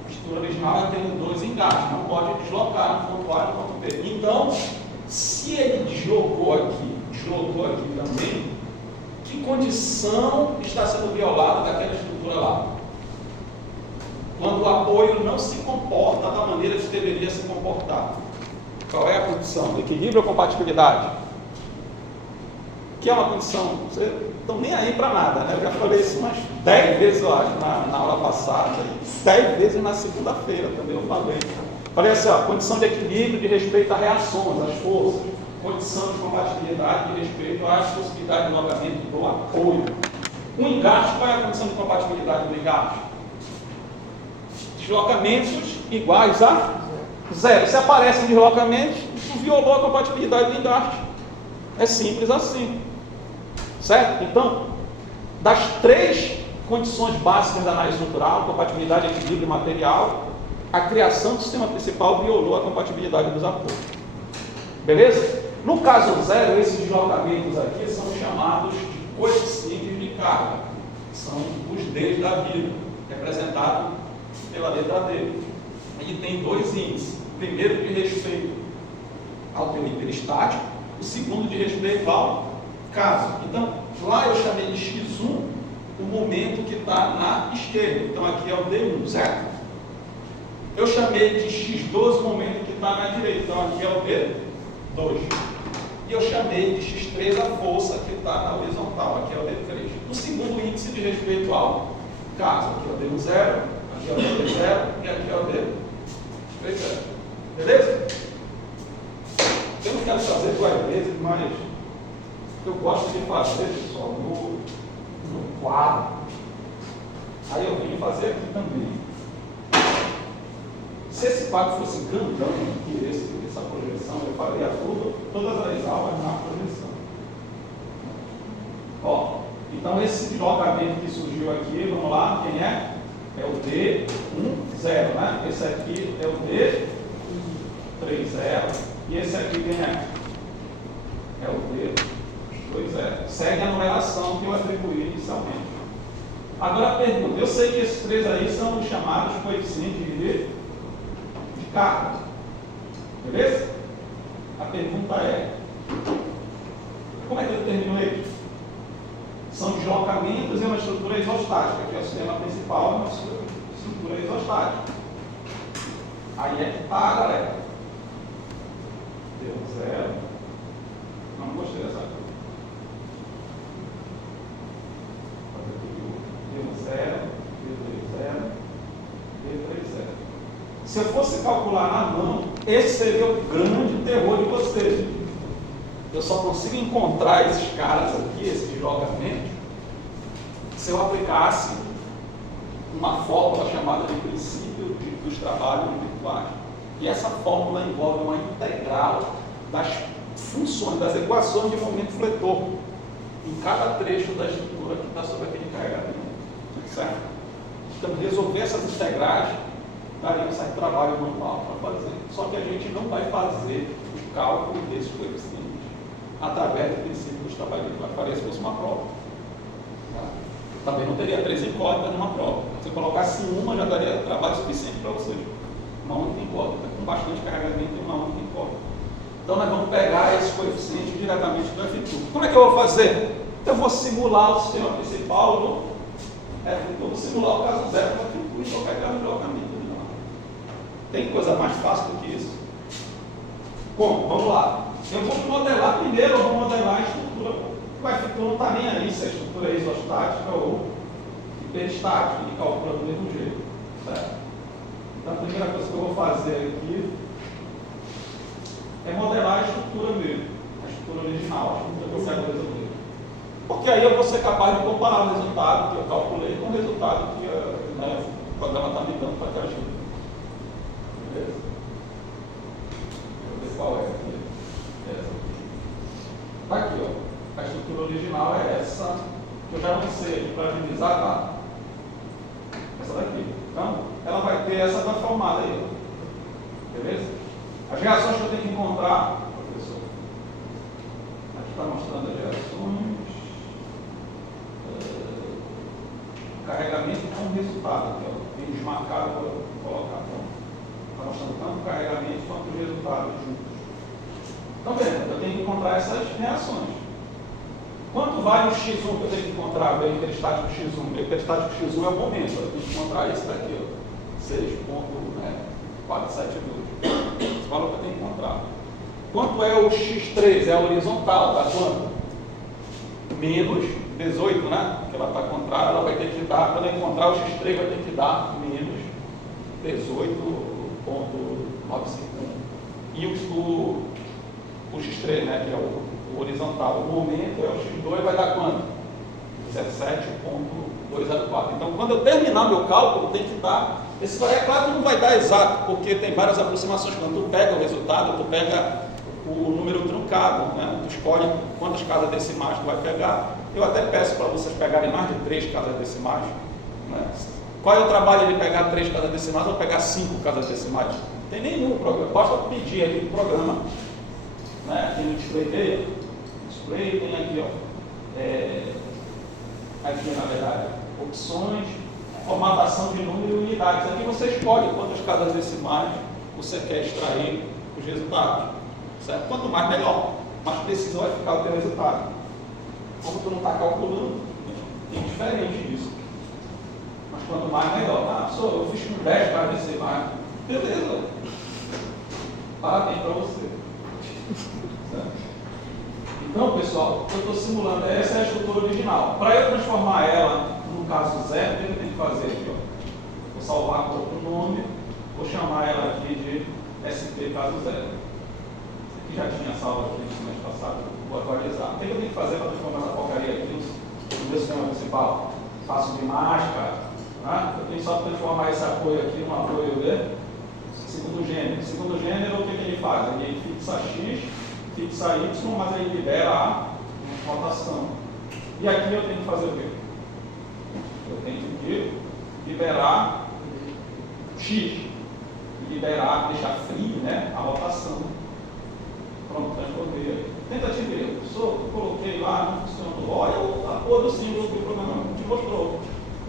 A estrutura original tem dois engates, não pode deslocar no ponto A e no ponto B. Então, se ele deslocou aqui também, que condição está sendo violada daquela estrutura lá? Quando o apoio não se comporta da maneira que deveria se comportar. Qual é a condição? Equilíbrio ou compatibilidade? Que é uma condição, vocês estão nem aí para nada, né? Eu já falei isso umas 10 vezes, eu acho, na aula passada, 10 vezes na segunda-feira também eu falei. Falei assim, ó, condição de equilíbrio de respeito a reações, às forças, condição de compatibilidade de respeito às possibilidades de deslocamento do apoio. Um engate, qual é a condição de compatibilidade do engate? Deslocamentos iguais a zero. Se aparecem deslocamentos, tu violou a compatibilidade do engate. É simples assim. Certo? Então, das 3 condições básicas da análise estrutural, compatibilidade, equilíbrio e material, a criação do sistema principal violou a compatibilidade dos apoios. Beleza? No caso zero, esses deslocamentos aqui são chamados de coeficientes de carga. São os Ds da vida. representado pela letra D. Ele tem dois índices. O primeiro de respeito ao teu hiperestático, o segundo de respeito ao caso. Então, lá eu chamei de X1 o momento que está na esquerda. Então, aqui é o D1, certo? Eu chamei de X12 o momento que está na direita. Então, aqui é o D2. E eu chamei de X3 a força que está na horizontal. Aqui é o D3. O segundo índice de respeito ao caso. Aqui é o D10, aqui é o D0 e aqui é o D3. Beleza? Eu não quero fazer duas vezes, mas eu gosto de fazer, pessoal, no quadro. Aí eu vim fazer aqui também. Se esse quadro fosse grandão, aqui, essa projeção, eu faria todas as aulas na projeção. Ó, então esse deslocamento que surgiu aqui, vamos lá, quem é? É o D10, né? Esse aqui é o D30. E esse aqui quem é? É o D20. Segue a numeração que eu atribuí inicialmente. Agora a pergunta, eu sei que esses três aí são os chamados coeficientes de carga. Beleza? A pergunta é, como é que eu determino eles? São deslocamentos em uma estrutura isostática, que é o sistema principal, uma estrutura isostática. Aí é que está, galera. D0. Não gostei dessa coisa. D0, D20, D30. Se eu fosse calcular na mão, esse seria o grande terror de vocês. Eu só consigo encontrar esses caras aqui, esses deslocamentos, se eu aplicasse uma fórmula chamada de princípio dos trabalhos virtuais. E essa fórmula envolve uma integral das funções, das equações de momento fletor em cada trecho da estrutura que está sob aquele carregamento. Certo? Então, resolver essas integrais daria um certo trabalho manual para fazer. Só que a gente não vai fazer o cálculo desses coeficientes através do princípio dos trabalhos virtuais. Faria se fosse uma prova. Também não teria 3 incógnitas numa prova. Se colocasse uma, já daria trabalho suficiente para vocês. Uma única incógnita, com bastante carregamento e uma única incógnita. Então, nós vamos pegar esses coeficientes diretamente do F2. Como é que eu vou fazer? Eu vou simular o sistema principal do F2. Eu vou simular o caso zero do F2 e vou pegar o deslocamento. Tem coisa mais fácil do que isso? Como? Vamos lá. Eu vou modelar primeiro, eu vou modelar a estrutura. O F2 não está nem aí se a estrutura é isostática ou hiperestática, ele calcula do mesmo jeito. Certo? Então, a primeira coisa que eu vou fazer aqui é modelar a estrutura mesmo, a estrutura original, a estrutura que eu quero resolver. Porque aí eu vou ser capaz de comparar o resultado que eu calculei com o resultado que o programa está me dando para que ajude. Beleza? Vou ver qual é aqui. Essa aqui. Tá aqui, ó. A estrutura original é essa, que eu já não sei para agilizar, tá? Essa daqui. Então, ela vai ter essa transformada aí, ó. Beleza? As reações que eu tenho que encontrar, professor. Aqui está mostrando as reações. Carregamento com resultado, que é o que desmarcado para colocar. Está mostrando tanto o carregamento quanto o resultado juntos. Então, vendo, eu tenho que encontrar essas reações. Quanto vale o X1 que eu tenho que encontrar? O hiperestático X1. O hiperestático X1 é o momento. Eu tenho que encontrar esse daqui, ó. 6,472. Esse valor que eu tenho que encontrar. Quanto é o X3? É a horizontal, tá quanto? Menos 18, né? Que ela está contrária, ela vai ter que dar, quando eu encontrar o X3, vai ter que dar menos 18,951. E o X3, né? Que é o horizontal. O momento é o X2, vai dar quanto? 17,204. Então, quando eu terminar meu cálculo, tem que dar. Esse é claro que não vai dar exato, porque tem várias aproximações. Quando tu pega o resultado, tu pega o número truncado, né? Tu escolhe quantas casas decimais tu vai pegar. Eu até peço para vocês pegarem mais de 3 casas decimais. Né? Qual é o trabalho de pegar 3 casas decimais ou pegar 5 casas decimais? Não tem nenhum programa. Basta pedir aqui no programa. Né? Aqui no display display tem aqui, ó. Aqui na verdade, opções, formatação de número e unidades. Aqui você escolhe quantas casas decimais você quer extrair os resultados. Certo? Quanto mais, melhor. Mais preciso vai ficar o teu resultado. Como tu não está calculando, é diferente disso. Mas quanto mais, melhor. Ah, eu fiz com 10 casas decimais. Beleza. Parabéns para você. Certo? Então, pessoal, eu estou simulando, essa é a estrutura original. Para eu transformar ela no caso zero, o que eu tenho que fazer aqui? Ó? Vou salvar com outro nome, vou chamar ela aqui de SP caso zero. Aqui já tinha salvo aqui no semestre passado, vou atualizar. O que eu tenho que fazer para transformar essa porcaria aqui no meu sistema principal? Faço de máscara, tá? Eu tenho só que transformar esse apoio aqui num apoio de segundo gênero. Segundo gênero, o que ele faz? Ele fixa X, fixa Y, mas ele libera a rotação. E aqui eu tenho que fazer o quê? Eu tenho que liberar X, liberar, deixar free, né, a rotação. Pronto, transformei aí. Tentativa e erro. Coloquei lá, não funcionou. Olha a cor do símbolo que o programa te mostrou.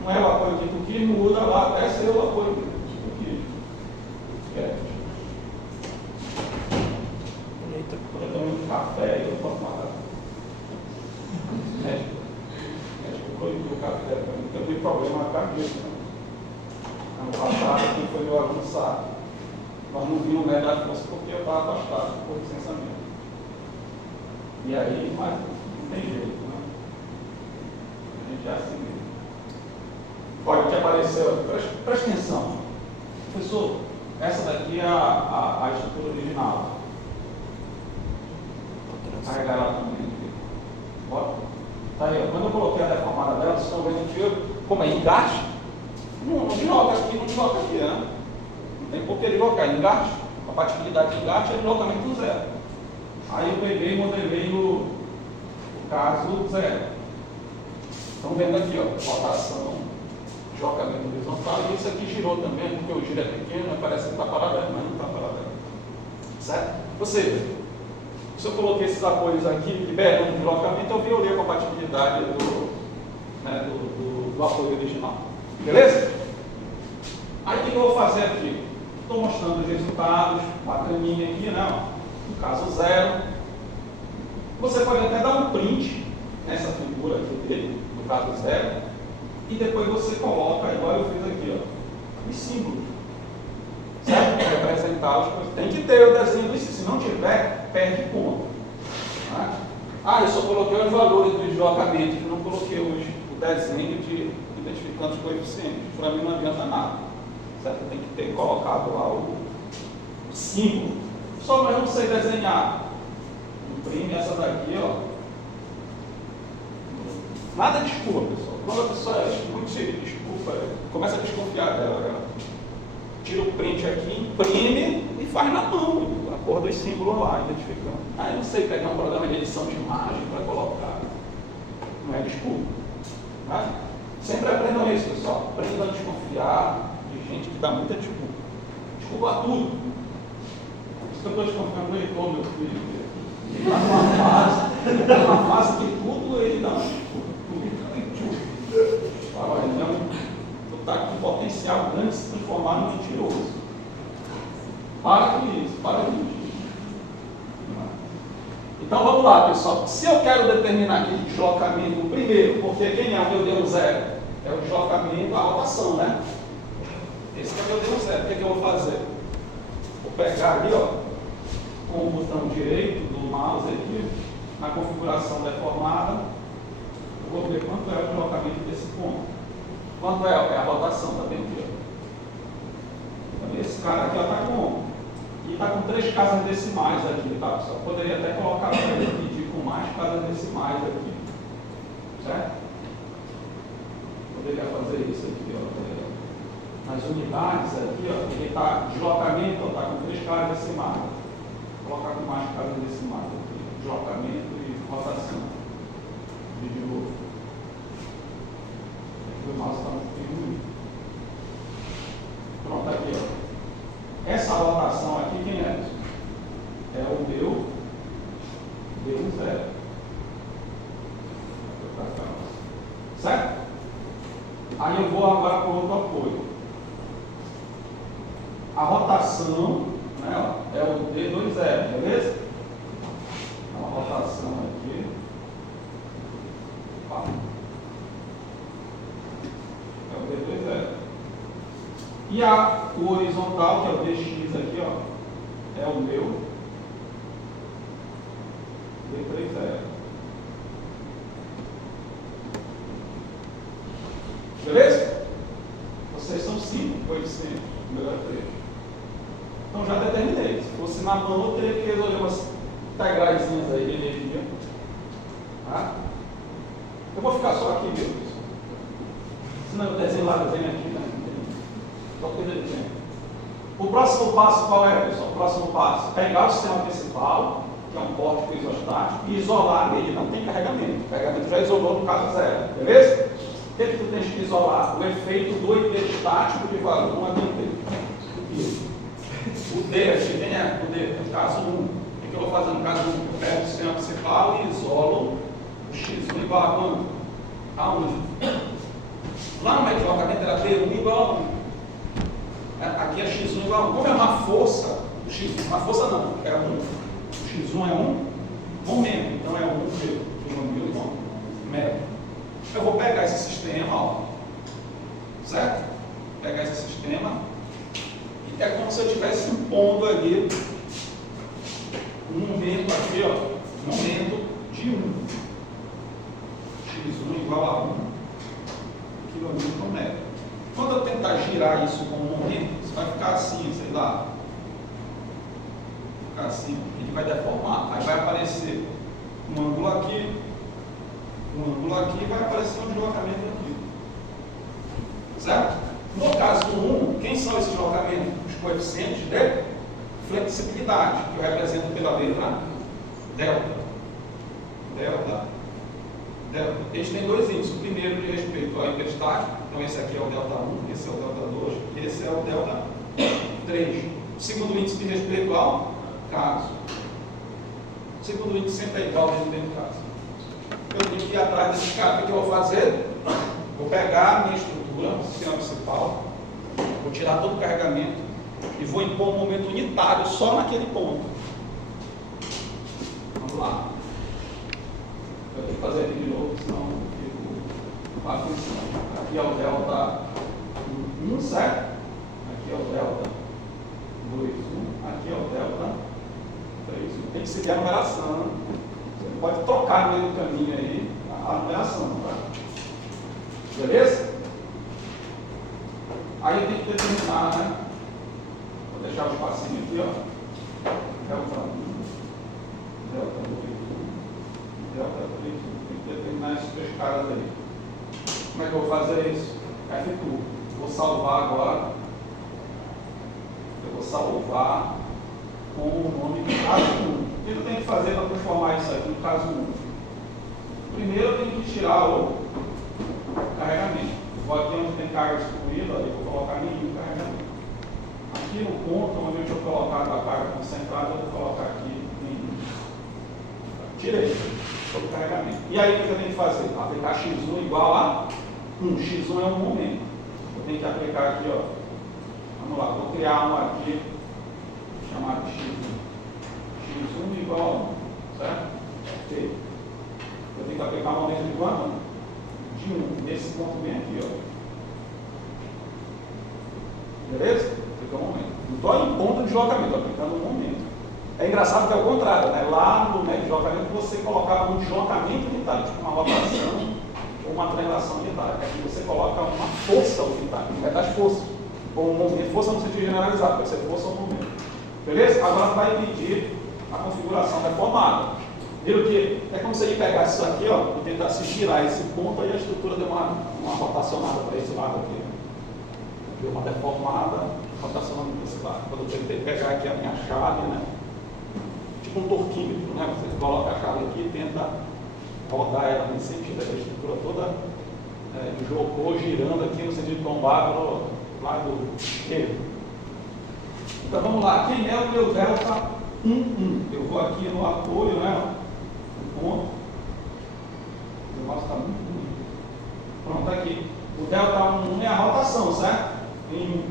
Não é o apoio que tu quis, muda lá até ser o apoio que tu quis. Eu tomo um café e eu tomo uma café. Médico proibiu o café para mim, porque eu tenho problema na cabeça. Ano passado, quem foi meu avançado, nós não vimos o médico da força porque eu estava afastado por licenciamento. E aí, mas não tem jeito, né? A gente é assim mesmo. Olha, o que apareceu, presta atenção. Professor, essa daqui é a estrutura original. Carregar ela também aqui. Bota. Tá aí, quando eu coloquei a deformada dela, vocês estão vendo que como é engate, não desloca aqui, né? Não tem por que deslocar. Engate, compatibilidade de engate é deslocamento zero. Aí eu peguei e modelei o caso zero. Estão vendo aqui, ó, rotação, deslocamento horizontal, e isso aqui girou também, porque o giro é pequeno, parece que está paralelo, mas não está paralelo. Certo? Ou seja, se eu coloquei esses apoios aqui, liberando o deslocamento, eu violei a compatibilidade do apoio original. Beleza? Aí o que eu vou fazer aqui? Estou mostrando os resultados, bacaninha aqui, né? No caso zero. Você pode até dar um print nessa figura aqui dele, no caso zero, e depois você coloca, igual eu fiz aqui, ó, os símbolos. Certo? Para representar as coisas. Tem que ter o desenho disso, se não tiver, perde ponto. Tá? Ah, eu só coloquei os valores do deslocamento, não coloquei o desenho de identificando os coeficientes. Para mim não adianta nada. Certo? Tem que ter colocado lá o símbolo. Só mas não sei desenhar. Imprime essa daqui, ó. Nada de desculpa, pessoal. Quando a pessoa é muito cheia de desculpa, começa a desconfiar dela. Tira o print aqui, imprime e faz na mão, a cor dos símbolos lá, identificando. Ah, eu não sei pegar um programa de edição de imagem para colocar. Não é desculpa. Tá? Sempre aprendam isso, pessoal. Aprendam a desconfiar de gente que dá muita desculpa. Desculpa tudo. Isso que eu estou desconfiando dele como meu filho. Ele está numa fase que tudo ele dá uma desculpa. Tudo. Fala, está com potencial grande de se transformar no mentiroso. Para com isso, para com isso. Então vamos lá, pessoal. Se eu quero determinar aqui o deslocamento primeiro, porque quem é o meu Deus zero? É o deslocamento, a rotação, né? Esse é o meu Deus zero. O que eu vou fazer? Vou pegar ali, ó, com o botão direito do mouse aqui, na configuração deformada, eu vou ver quanto é o deslocamento desse ponto. Quanto é a rotação, tá bem aqui, ó. Então, esse cara aqui está com 3 casas decimais aqui, tá, pessoal? Poderia até colocar para ele pedir com mais casas decimais aqui, certo? Poderia fazer isso aqui, ó. Nas unidades aqui, ó, ele está deslocamento, está com 3 casas decimais. Vou colocar com mais casas decimais aqui, deslocamento e rotação. De novo. O mouse está muito firme. Pronto, aqui, ó. Essa rotação aqui, quem é? É o meu zero. Certo? Aí eu vou agora para o outro A rotação, né, ó, é o D20, beleza? Então, a rotação aqui. Ó, é o D20. E o horizontal, que é o DX aqui, ó, é o meu D30. Beleza? Vocês são 5 coeficientes, melhor 3. Então já determinei. Se fosse na mão, eu teria que resolver umas integraizinhas aí de energia. Tá? Eu vou ficar só aqui mesmo. Senão eu desenho lá, desenho aqui, né? Só coisa de tempo. O próximo passo qual é, pessoal? O próximo passo: pegar o sistema principal, que é um porte isostático, e isolar ele. Não tem carregamento. O carregamento já isolou no caso zero. Beleza? O que tu tens que isolar? O efeito do hidrostático de valor 1 a D. O D aqui, quem é o D? No caso 1. O que eu vou fazer no caso 1? Eu pego o sistema principal e isolo o X1 igual a quanto? A 1. Lá no método de deslocamento era D1 igual a 1. Aqui é X1 igual a 1. Como é uma força, o X, uma força não, é 1. O X1 é 1 momento, então é 1 de metro. Eu vou pegar esse sistema, ó, certo? Pegar esse sistema e é como se eu estivesse impondo ali um momento aqui, ó, momento de 1. X1 igual a 1 km/metro. Quando eu tentar girar isso com um momento, isso vai ficar assim, sei lá. Vai ficar assim, ele vai deformar. Aí vai aparecer um ângulo aqui, e vai aparecer um deslocamento aqui. Certo? No caso do 1, quem são esses deslocamentos? Os coeficientes de flexibilidade, que eu represento pela letra delta. Eles têm dois índices. O primeiro de respeito ao hiperestático, então esse aqui é o delta 1, esse é o delta 2, e esse é o delta 3. O segundo índice de respeito ao caso. O segundo índice sempre é igual dentro do caso. Eu tenho que ir atrás desse cara. O que eu vou fazer? Vou pegar a minha estrutura, o sistema principal, vou tirar todo o carregamento e vou impor um momento unitário só naquele ponto. Vamos lá. Eu tenho que fazer aqui de novo, senão eu fico atenção. Aqui é o delta 1, certo? Aqui é o delta 2, 1. Aqui é o delta 3, 1. Tem que seguir a numeração. Você pode trocar no meio do caminho aí a numeração, tá? Beleza? Aí eu tenho que determinar, né? Vou deixar o espacinho aqui, ó. Delta 1, delta 2, 1, delta 3, 1. Tem que determinar esses dois caras aí. Como é que eu vou fazer isso? F2. Vou salvar agora. Eu vou salvar com o nome de caso 1. O que eu tenho que fazer para transformar isso aqui no caso 1? Primeiro eu tenho que tirar o carregamento. Vou aqui onde tem carga excluída, eu vou colocar nenhum carregamento. Aqui no ponto onde eu tinha colocado a carga concentrada, eu vou colocar aqui nenhum. Tirei todo o carregamento. E aí o que eu tenho que fazer? Aplicar X1 igual a 1. X1 é um momento. Eu tenho que aplicar aqui, ó. Vamos lá, vou criar um aqui chamado X1. X1 igual a 1, certo? Ok. Eu tenho que aplicar um momento de quanto? De 1. Nesse ponto bem aqui, ó. Beleza? Aplica um momento. Não estou em ponto de deslocamento, estou aplicando um momento. É engraçado que é o contrário, né? Lá no método de deslocamento você colocava um deslocamento unitário, tipo uma rotação ou uma translação unitária. Aqui você coloca uma força unitária, vai dar força. Ou um momento, força no sentido generalizado, pode ser força ou momento. Beleza? Agora vai pedir a configuração reformada. Viram que é como se ele pegasse isso aqui, ó, e tentasse girar esse ponto, aí a estrutura deu uma rotacionada para esse lado aqui. Deu uma deformada, rotacionando para esse lado. Quando eu tentei pegar aqui a minha chave, né? Tipo um torquímetro, né? Você coloca a chave aqui e tenta rodar ela nesse sentido, a estrutura toda jogou, girando aqui no sentido combate no lado esquerdo. Então vamos lá, quem é o meu delta 1, 1? Eu vou aqui no apoio, né? No ponto. O negócio está muito bonito. Pronto, aqui. O delta 1, 1 é a rotação, certo? Em 1.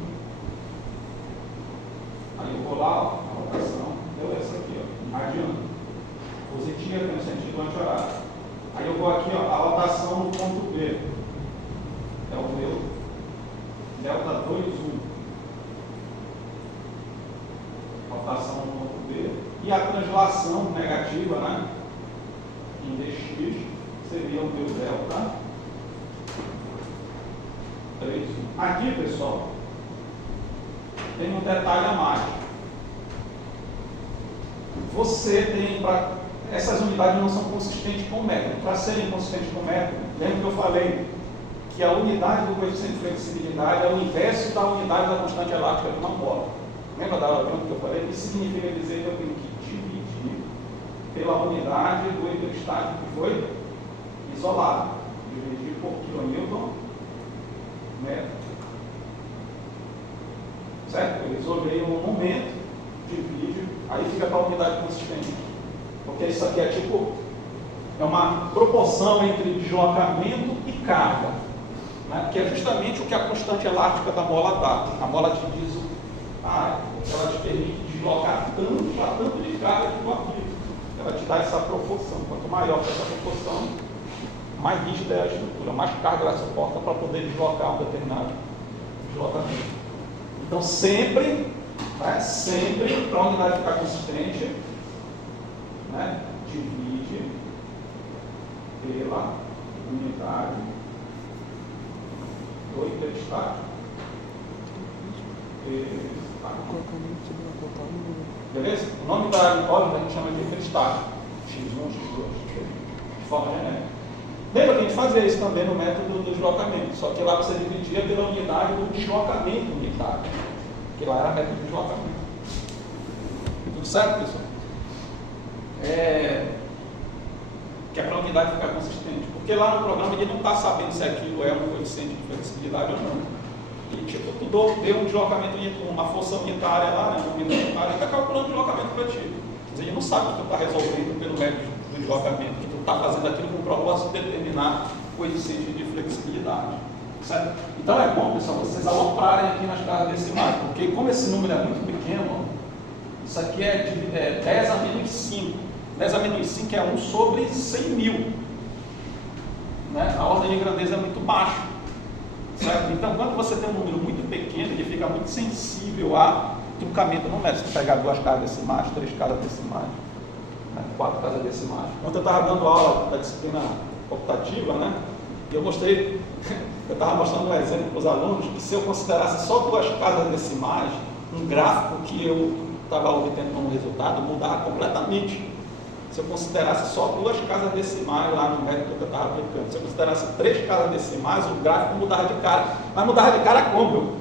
vou lá, ó, a rotação, deu essa aqui, ó, radiano. Positiva tem um sentido anti-horário. Aí eu vou aqui, ó, a rotação no ponto B. É o meu delta 2, 1. Rotação no ponto B. E a translação negativa, né? Em dx seria o meu delta 3, 1. Aqui, pessoal, tem um detalhe a mais. Você tem para... Essas unidades não são consistentes com o método. Para serem consistentes com o método, lembra que eu falei que a unidade do coeficiente de flexibilidade é o inverso da unidade da constante elástica de uma bola. Lembra da aula que eu falei? Isso significa dizer que eu tenho que dividir pela unidade do hidrostático que foi isolado. Dividir por quilonewton metro. Certo? Eu isolei um momento, divide, aí fica para a unidade consistente. Porque isso aqui é tipo, é uma proporção entre deslocamento e carga, né? Que é justamente o que a constante elástica da mola dá. A mola te diz, ela te permite deslocar tanto de carga que tu aplica. Ela te dá essa proporção. Quanto maior essa proporção, mais rígida é a estrutura, mais carga ela suporta para poder deslocar um determinado deslocamento. Então sempre, né, sempre para a unidade ficar consistente, né, divide pela unidade do hidrostático. Beleza? O nome da incógnita a gente chama de hidrostático. X1, X2, de forma genérica. Lembra que a gente fazia isso também no método do deslocamento, só que lá você dividia pela unidade do deslocamento unitário, que lá era método de deslocamento. Tudo certo, pessoal? Que é para a unidade ficar consistente, porque lá no programa ele não está sabendo se aquilo é um coeficiente de flexibilidade ou não. E tipo, tu deu um deslocamento, uma força unitária lá, né, um momento unitário, ele está calculando o deslocamento para ti. Mas ele não sabe que tu está resolvendo pelo método do deslocamento, que tu está fazendo aquilo com o propósito de determinar o coeficiente de flexibilidade. Certo? Então é bom, pessoal, vocês aloprarem aqui nas casas decimais, porque como esse número é muito pequeno, isso aqui é 10 a menos 5. 10 a menos 5 é 1 sobre 100 mil. Né? A ordem de grandeza é muito baixa. Certo? Então, quando você tem um número muito pequeno, ele fica muito sensível a truncamento numérico. Se você pegar 2 casas decimais, 3 casas decimais, né? 4 casas decimais. Ontem eu estava dando aula da disciplina optativa, né? E eu estava mostrando um exemplo para os alunos, que se eu considerasse só 2 casas decimais, um gráfico que eu estava obtendo como resultado mudava completamente. Se eu considerasse só 2 casas decimais lá no método que eu estava aplicando, se eu considerasse 3 casas decimais, o gráfico mudava de cara. Mas mudava de cara como?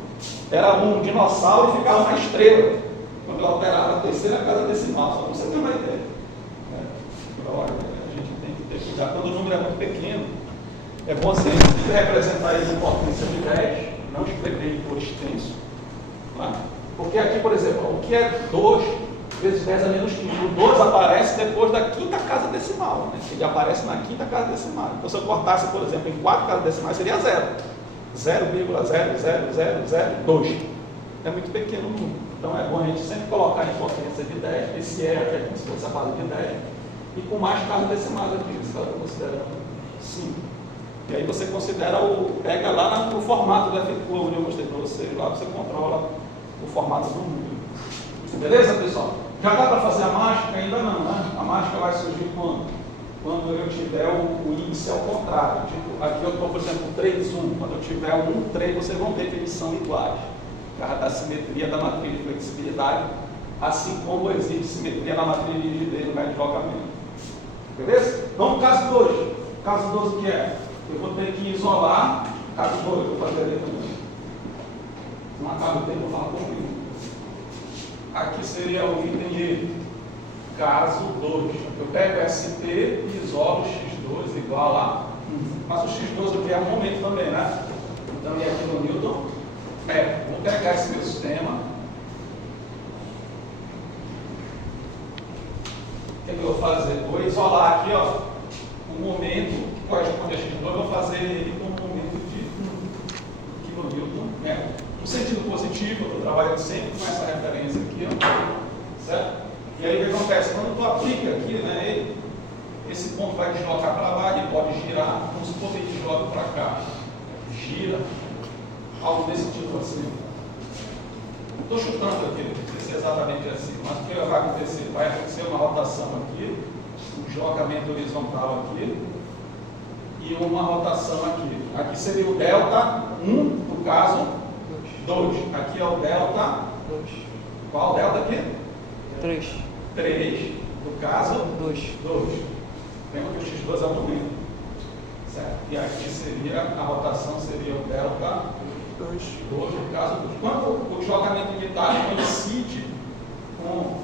Era um dinossauro e ficava uma estrela. Quando eu operava a 3ª casa decimal, só para você ter uma ideia. Olha, a gente tem que ter cuidado. Quando o número é muito pequeno, é bom você representar ele em potência de 10, não escrever ele por extenso. Tá? Porque aqui, por exemplo, o que é 2 vezes 10 a menos 15. O 2 aparece depois da 5ª casa decimal. Né? Ele aparece na 5ª casa decimal. Então, se eu cortasse, por exemplo, em 4 casas decimais, seria 0. 0,00002. É muito pequeno o número. Então, é bom a gente sempre colocar em potência de 10. Esse é aqui é como se fosse a base de 10. E com mais casas decimais aqui. Você está considerando 5. E aí você considera pega lá no formato da FICUA, onde eu mostrei para vocês. Lá você controla o formato do número. Beleza, pessoal? Já dá para fazer a mágica? Ainda não, né? A mágica vai surgir quando? Quando eu tiver o índice ao contrário. Tipo, aqui eu estou, por exemplo, 3, 1. Quando eu tiver 1, 3, vocês vão ver que eles são iguais. Por causa da simetria da matriz de flexibilidade, assim como existe simetria na matriz de rigidez no médio deslocamento. Beleza? Então, no caso 2. Caso 2 o que é? Eu vou ter que isolar. Caso 2, eu vou fazer ali também. Não acaba o tempo, eu vou falar comigo. Aqui seria o item E, caso 2. Eu pego ST e isolo X2 igual a 1. Mas o X2 aqui é um momento também, né? Então, e aqui no Newton? Vou pegar esse meu sistema. O que eu vou fazer? Vou isolar aqui, ó, um momento que corresponde a X2, vou fazer ele com um momento de 1 kN, No sentido positivo, eu estou trabalhando sempre com essa referência aqui, ó, certo? E aí o que acontece? Quando tu aplica aqui, né, esse ponto vai deslocar para lá, ele pode girar, como se fosse ele desloca para cá. Gira, algo desse tipo assim. Estou chutando aqui, não sei se é exatamente assim, mas o que vai acontecer? Vai acontecer uma rotação aqui, um deslocamento horizontal aqui e uma rotação aqui. Aqui seria o delta 1, no caso 2. Aqui é o delta 2. Qual o delta aqui? 3. 3. No caso 2. Lembra que o x2 é o momento. Certo? E aqui seria, a rotação seria o delta 2, no caso 2. Quando o deslocamento unitário coincide com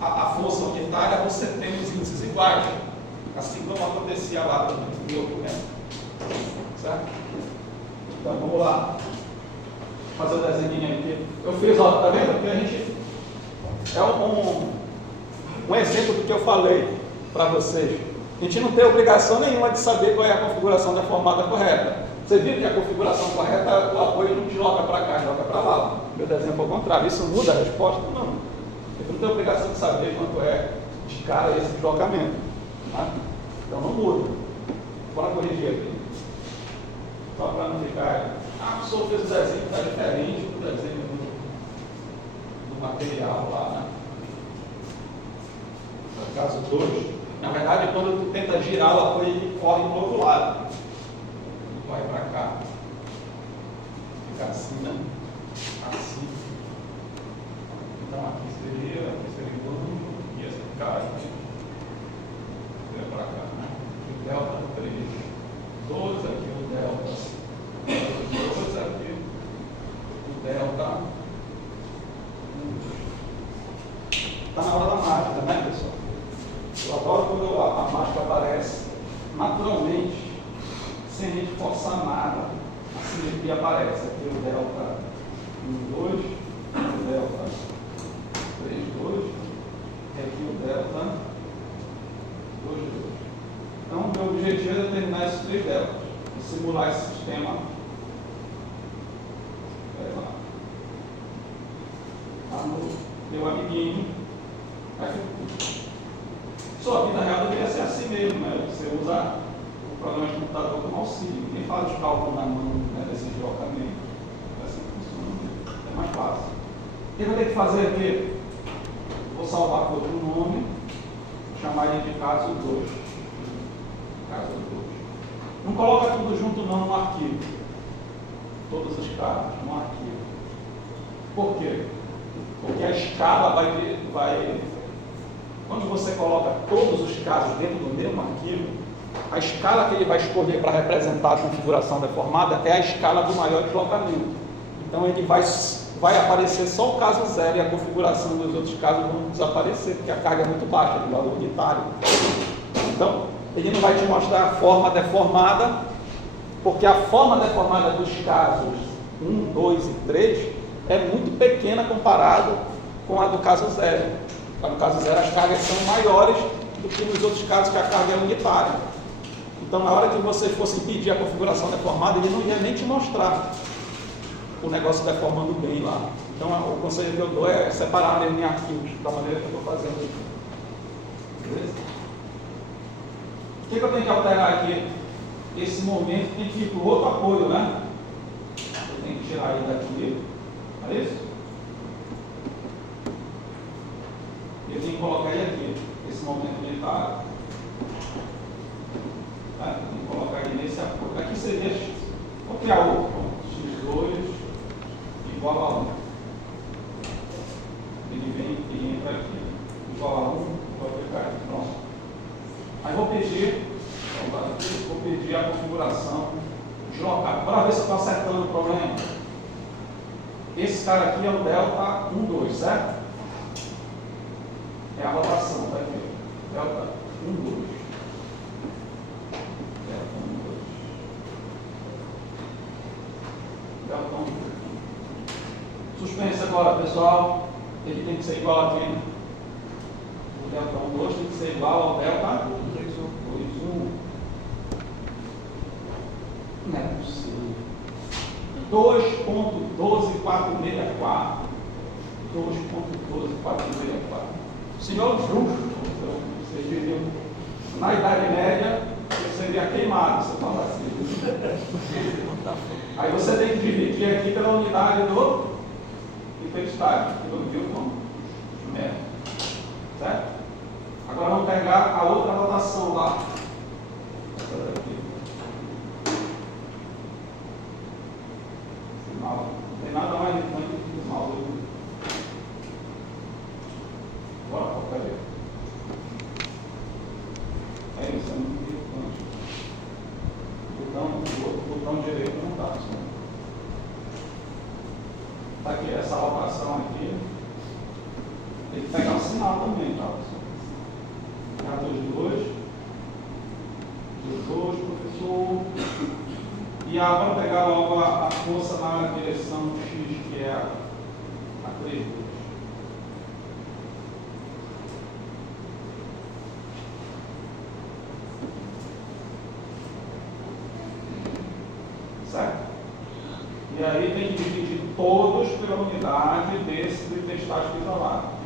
a força unitária, você tem os índices iguais. Assim como acontecia lá no outro momento. Certo? Então vamos lá. Fazer o desenho aqui. Eu fiz, ó, tá vendo? Porque a gente. É um exemplo do que eu falei para vocês. A gente não tem obrigação nenhuma de saber qual é a configuração deformada correta. Você viu que a configuração correta, o apoio não desloca para cá, desloca para lá. Meu desenho foi ao contrário. Isso muda a resposta? Não. Você não tem obrigação de saber quanto é de cara esse deslocamento. Tá? Então não muda. Bora corrigir aqui. Só para não ficar. Ah, o professor fez o desenho que está diferente do desenho do material lá, né? No caso 2. Na verdade, quando tu tenta girar o apoio, ele corre para o outro lado. Ele corre para cá. Fica assim, né? Assim. Então aqui seria 1, e esse cara aqui. Seria para cá, né? Aqui o delta 3. 12, aqui o delta 12, aqui o delta 1. Está na hora da mágica, né, pessoal? Eu adoro quando a mágica aparece naturalmente, sem a gente forçar nada. A simetria aparece. Aqui o delta 1, 2, o delta 3, 2, e aqui o delta 2, 2. Então, o meu objetivo é determinar esses 3 deltas e simular esse sistema. Tá no meu amiguinho. Sua vida real deveria ser assim mesmo, né? Você usa o programa de computador como auxílio. Ninguém faz os cálculos na mão, né, desse deslocamento. É assim que funciona. É mais fácil. O que eu vou ter que fazer aqui? Vou salvar com outro nome, chamar ele de caso 2. Caso 2. Não coloca tudo junto não no arquivo. Todos os casos no arquivo. Por quê? Porque a escala vai quando você coloca todos os casos dentro do mesmo arquivo, a escala que ele vai escolher para representar a configuração deformada é a escala do maior deslocamento. Então ele vai aparecer só o caso 0 e a configuração dos outros casos vão desaparecer, porque a carga é muito baixa, do valor unitário. Então, ele não vai te mostrar a forma deformada, porque a forma deformada dos casos 1, 2 e 3 é muito pequena comparado com a do caso 0. No caso 0, as cargas são maiores do que nos outros casos que a carga é unitária. Então, na hora que você fosse pedir a configuração deformada, ele não ia nem te mostrar o negócio deformando bem lá. Então, o conselho que eu dou é separar mesmo em arquivos, da maneira que eu estou fazendo aqui. Beleza? O que eu tenho que alterar aqui? Esse momento tem que ir para o outro apoio, né? Eu tenho que tirar ele daqui. Não é isso? Eu tenho que colocar ele aqui, esse momento unitário. Tá? Eu tenho que colocar ele nesse apoio. Aqui seria, vou criar outro, x2 igual a 1. Ele vem e entra aqui, igual a 1, vou aplicar aqui, pronto. Aí vou pedir a configuração deslocada. Para ver se eu estou acertando o problema. Esse cara aqui é o delta 1, 2, certo? É a rotação, tá aqui, delta 1, 2. Delta 1, 2. Delta 1, 2. Suspense agora, pessoal. Ele tem que ser igual aqui, né? O delta 1, 2 tem que ser igual ao delta 2, 1. Não é possível. 2.12464. 2.12464. O senhor justo, vocês diriam, na Idade Média, você seria queimado, você fala assim. Aí você tem que dividir aqui pela unidade do hiperestático, que não viu como? Metro. Certo? Agora vamos pegar a outra rotação lá. Essa daqui. Não tem nada mais importante do que o sinal. Bora focar aí. É isso, é muito importante. O botão direito não está. Está aqui, essa rotação aqui. Tem que pegar o sinal também, tá? 2, professor. E agora pegar logo a força na direção X, que é a 3, 2. Certo? E aí tem que dividir todos pela unidade desse hiperestático isolado.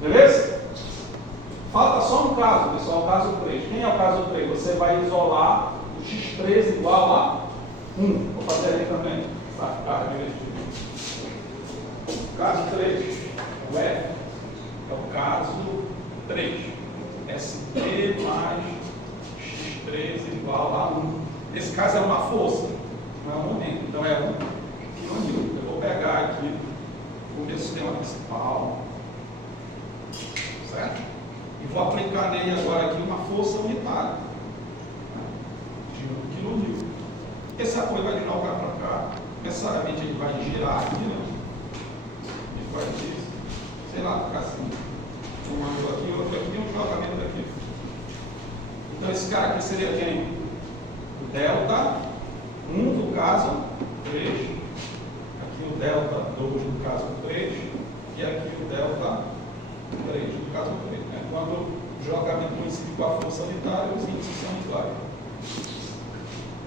Beleza? Falta só um caso, pessoal, o caso 3. Quem é o caso 3? Você vai isolar o x3 igual a 1. Vou fazer ali também, para ficar divertido. Caso 3. O F é o caso 3. ST mais x3 igual a 1. Esse caso é uma força, não é um momento, então é 1 kN. Eu vou pegar aqui o meu sistema principal. Certo? E vou aplicar nele agora aqui uma força unitária de 1 kN. Esse apoio vai jogar para cá, necessariamente ele vai girar aqui, né? Ele vai, sei lá, ficar assim, um ângulo aqui, outro aqui, um jogamento aqui. Então esse cara aqui seria quem? O delta 1 do caso 3, aqui o delta 2 do caso 3 e aqui o delta 3 no caso 3, né? Quando o jogamento coincide com a força unitária, os índices são iguais.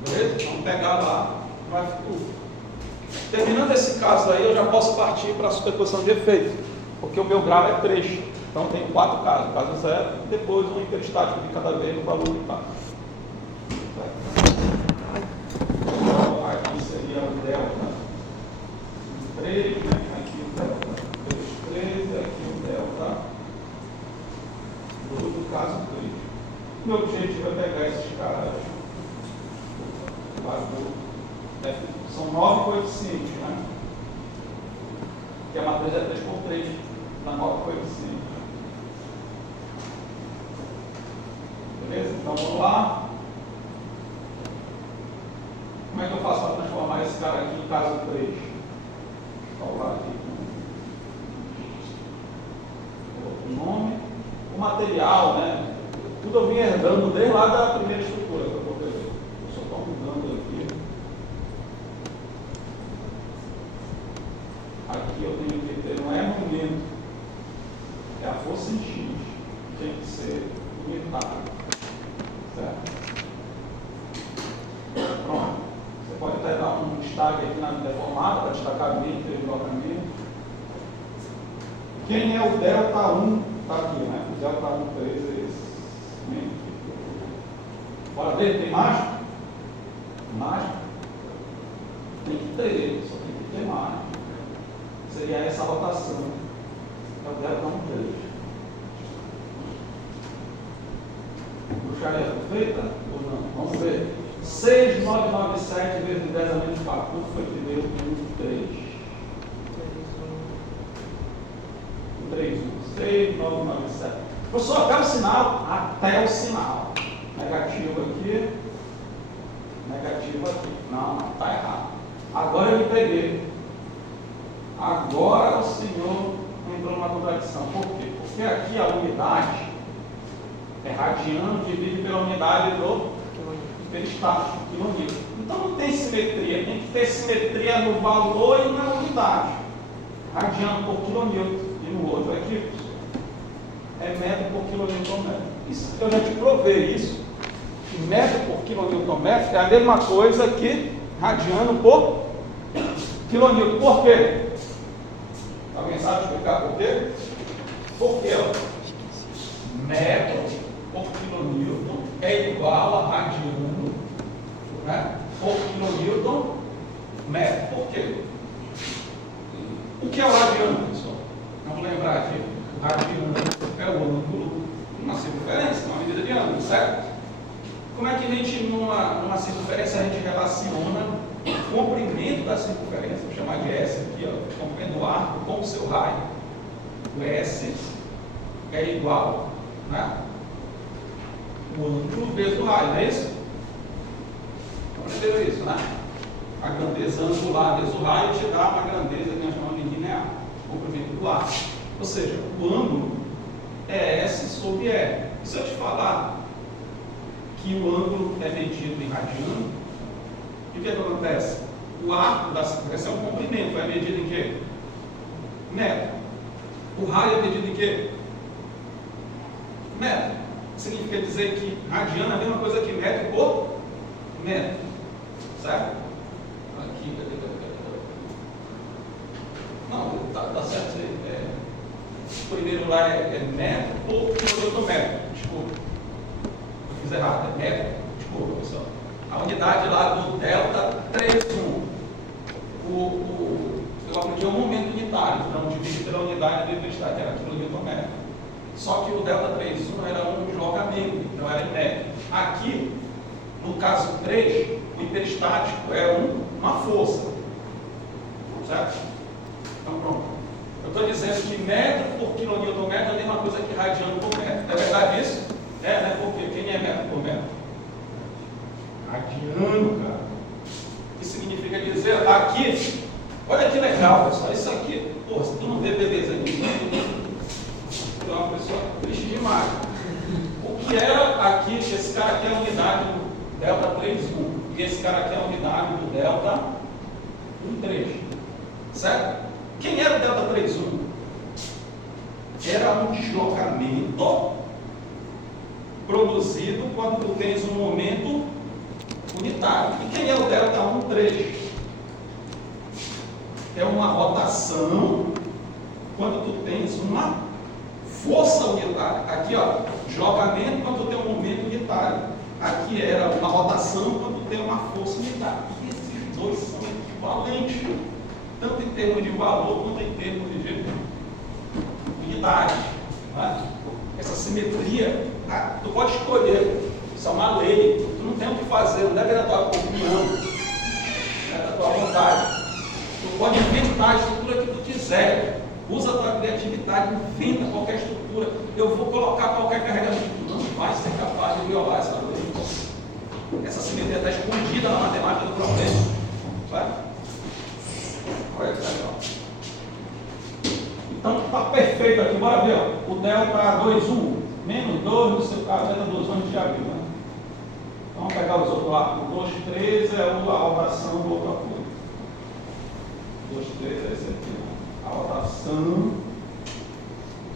Beleza? Vamos pegar lá no F2. Terminando esse caso aí, eu já posso partir para a superposição de efeito, porque o meu grau é 3. Então tem 4 casos, caso 0, e depois um hiperestático de cada vez no valor unitário. Então aqui seria o delta 3, né? Aqui o delta 3, aqui o delta do caso 3. Meu objetivo é pegar esses caras. São 9 coeficientes, né? Que a matriz é 3 por 3, dá 9 coeficientes. Beleza? Então vamos lá. Como é que eu faço para transformar esse cara aqui em caso 3? Vou lá aqui com o nome. O material, né? Tudo eu vim herdando desde lá da primeira estrutura que eu vou ver. Eu só estou mudando aqui. Aqui eu tenho que ter, não é momento, é a força em X. Tem que ser unitário. Certo? Pronto. Você pode até dar um destaque aqui na deformada para destacar bem o deslocamento. Quem é o delta 1? Está aqui, né? O delta 1, 3 é esse. Bora ver, tem margem? Margem? Tem que ter, só tem que ter margem. Seria essa rotação. É o delta 1, 3. Bruxaria feita ou não? Vamos ver. 6,997 vezes 10 a menos 4. Quanto foi que deu? 3, 6,997. Professor, até o sinal? Até o sinal. Negativo aqui. Negativo aqui. Não, está errado. Agora eu me peguei. Agora o senhor entrou numa contradição. Por quê? Porque aqui a unidade é radiano dividido pela unidade do hiperestático, quilonewton. Então não tem simetria. Tem que ter simetria no valor e na unidade. Radiano por quilonewton. E no outro aqui é metro por quilonewton metro. Isso, eu já te provei isso metro por quilonewton-metro é a mesma coisa que radiano por quilonewton. Por quê? Alguém sabe explicar por quê? Porque metro por quilonewton é igual a radiano, né, por quilonewton-metro. Por quê? O que é o radiano, pessoal? Vamos lembrar aqui. O radiano é o ângulo, uma circunferência, uma medida de ângulo, certo? Como é que a gente, numa circunferência, a gente relaciona o comprimento da circunferência, vou chamar de S aqui, ó, o comprimento do arco com o seu raio. O S é igual, né, o ângulo vezes o raio, não é isso? Aprenderam isso, né? A grandeza angular vezes o raio te dá uma grandeza que nós chamamos de linear, o comprimento do arco. Ou seja, o ângulo é S sobre E. E se eu te falar que o ângulo é medido em radiano, o que acontece? O arco da circunferência é um comprimento, é medido em quê? Metro. O raio é medido em quê? Metro. Significa dizer que radiano é a mesma coisa que metro por metro. Certo? Aqui, não, tá certo isso aí. O primeiro lá é metro por quilonewton-metro. Desculpa. Eu fiz errado, é metro. Desculpa, pessoal. A unidade lá do delta 3,1. Eu aprendi um momento unitário, então divide pela unidade do hiperestático, que era quilonewton-metro. Só que o delta 3,1 era um deslocamento, então era em metro. Aqui, no caso 3, o hiperestático é uma força. Certo? Então pronto. Eu estou dizendo que metro por quilonewton-metro é a mesma coisa que radiano por metro. É verdade isso? É, né? Porque quem é metro por metro? Radiano, cara. Que significa dizer, aqui, olha que legal, pessoal, isso aqui, pô, se tu não vê beleza aqui, tu é uma pessoa triste demais. O que era aqui, esse cara aqui é a unidade do delta 3,1, e esse cara aqui é a unidade do delta 1,3, certo? Quem era o delta 3,1? Era um deslocamento produzido quando tu tens um momento unitário. E quem é o delta 1,3? É uma rotação quando tu tens uma força unitária. Aqui, ó, deslocamento quando tu tem um momento unitário. Aqui era uma rotação quando tu tem uma força unitária. E esses dois são equivalentes, tanto em termos de valor quanto em termos de unidade. Né? Essa simetria, tu pode escolher. Isso é uma lei. Tu não tem o que fazer, não deve da tua opinião, é da tua vontade. Tu pode inventar a estrutura que tu quiser. Usa a tua criatividade, inventa qualquer estrutura. Eu vou colocar qualquer carregamento. Tu não vai ser capaz de violar essa lei. Essa simetria está escondida na matemática do problema. Vai? Olha que legal. Então está perfeito aqui. Bora ver. Ó. O delta 2,1 menos 2 no seu caso é 2 anos de abril. Né? Então vamos pegar os outros lá. O 2,3 é a rotação do outro apoio. 2,3 é esse aqui. Né? A rotação,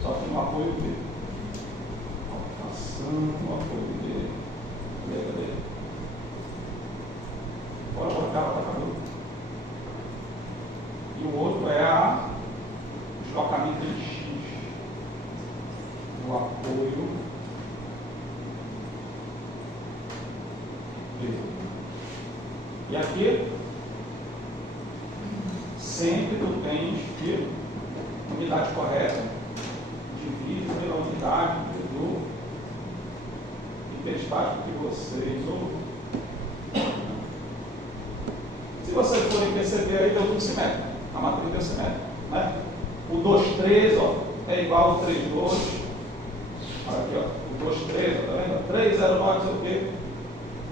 só que no apoio B. Rotação no apoio B. Cadê? Bora colocar ela para cá. E o outro é o deslocamento em X. No apoio B. E aqui, sempre tu tens que unidade correta, divide pela unidade do hiperestático que vocês ouviram. Se vocês forem perceber aí, deu tudo simétrico. A matriz deu simétrica. Né? O 2,3 é igual ao 3,2. Olha aqui, ó. O 2,3, tá vendo? 3,09 não sei o quê.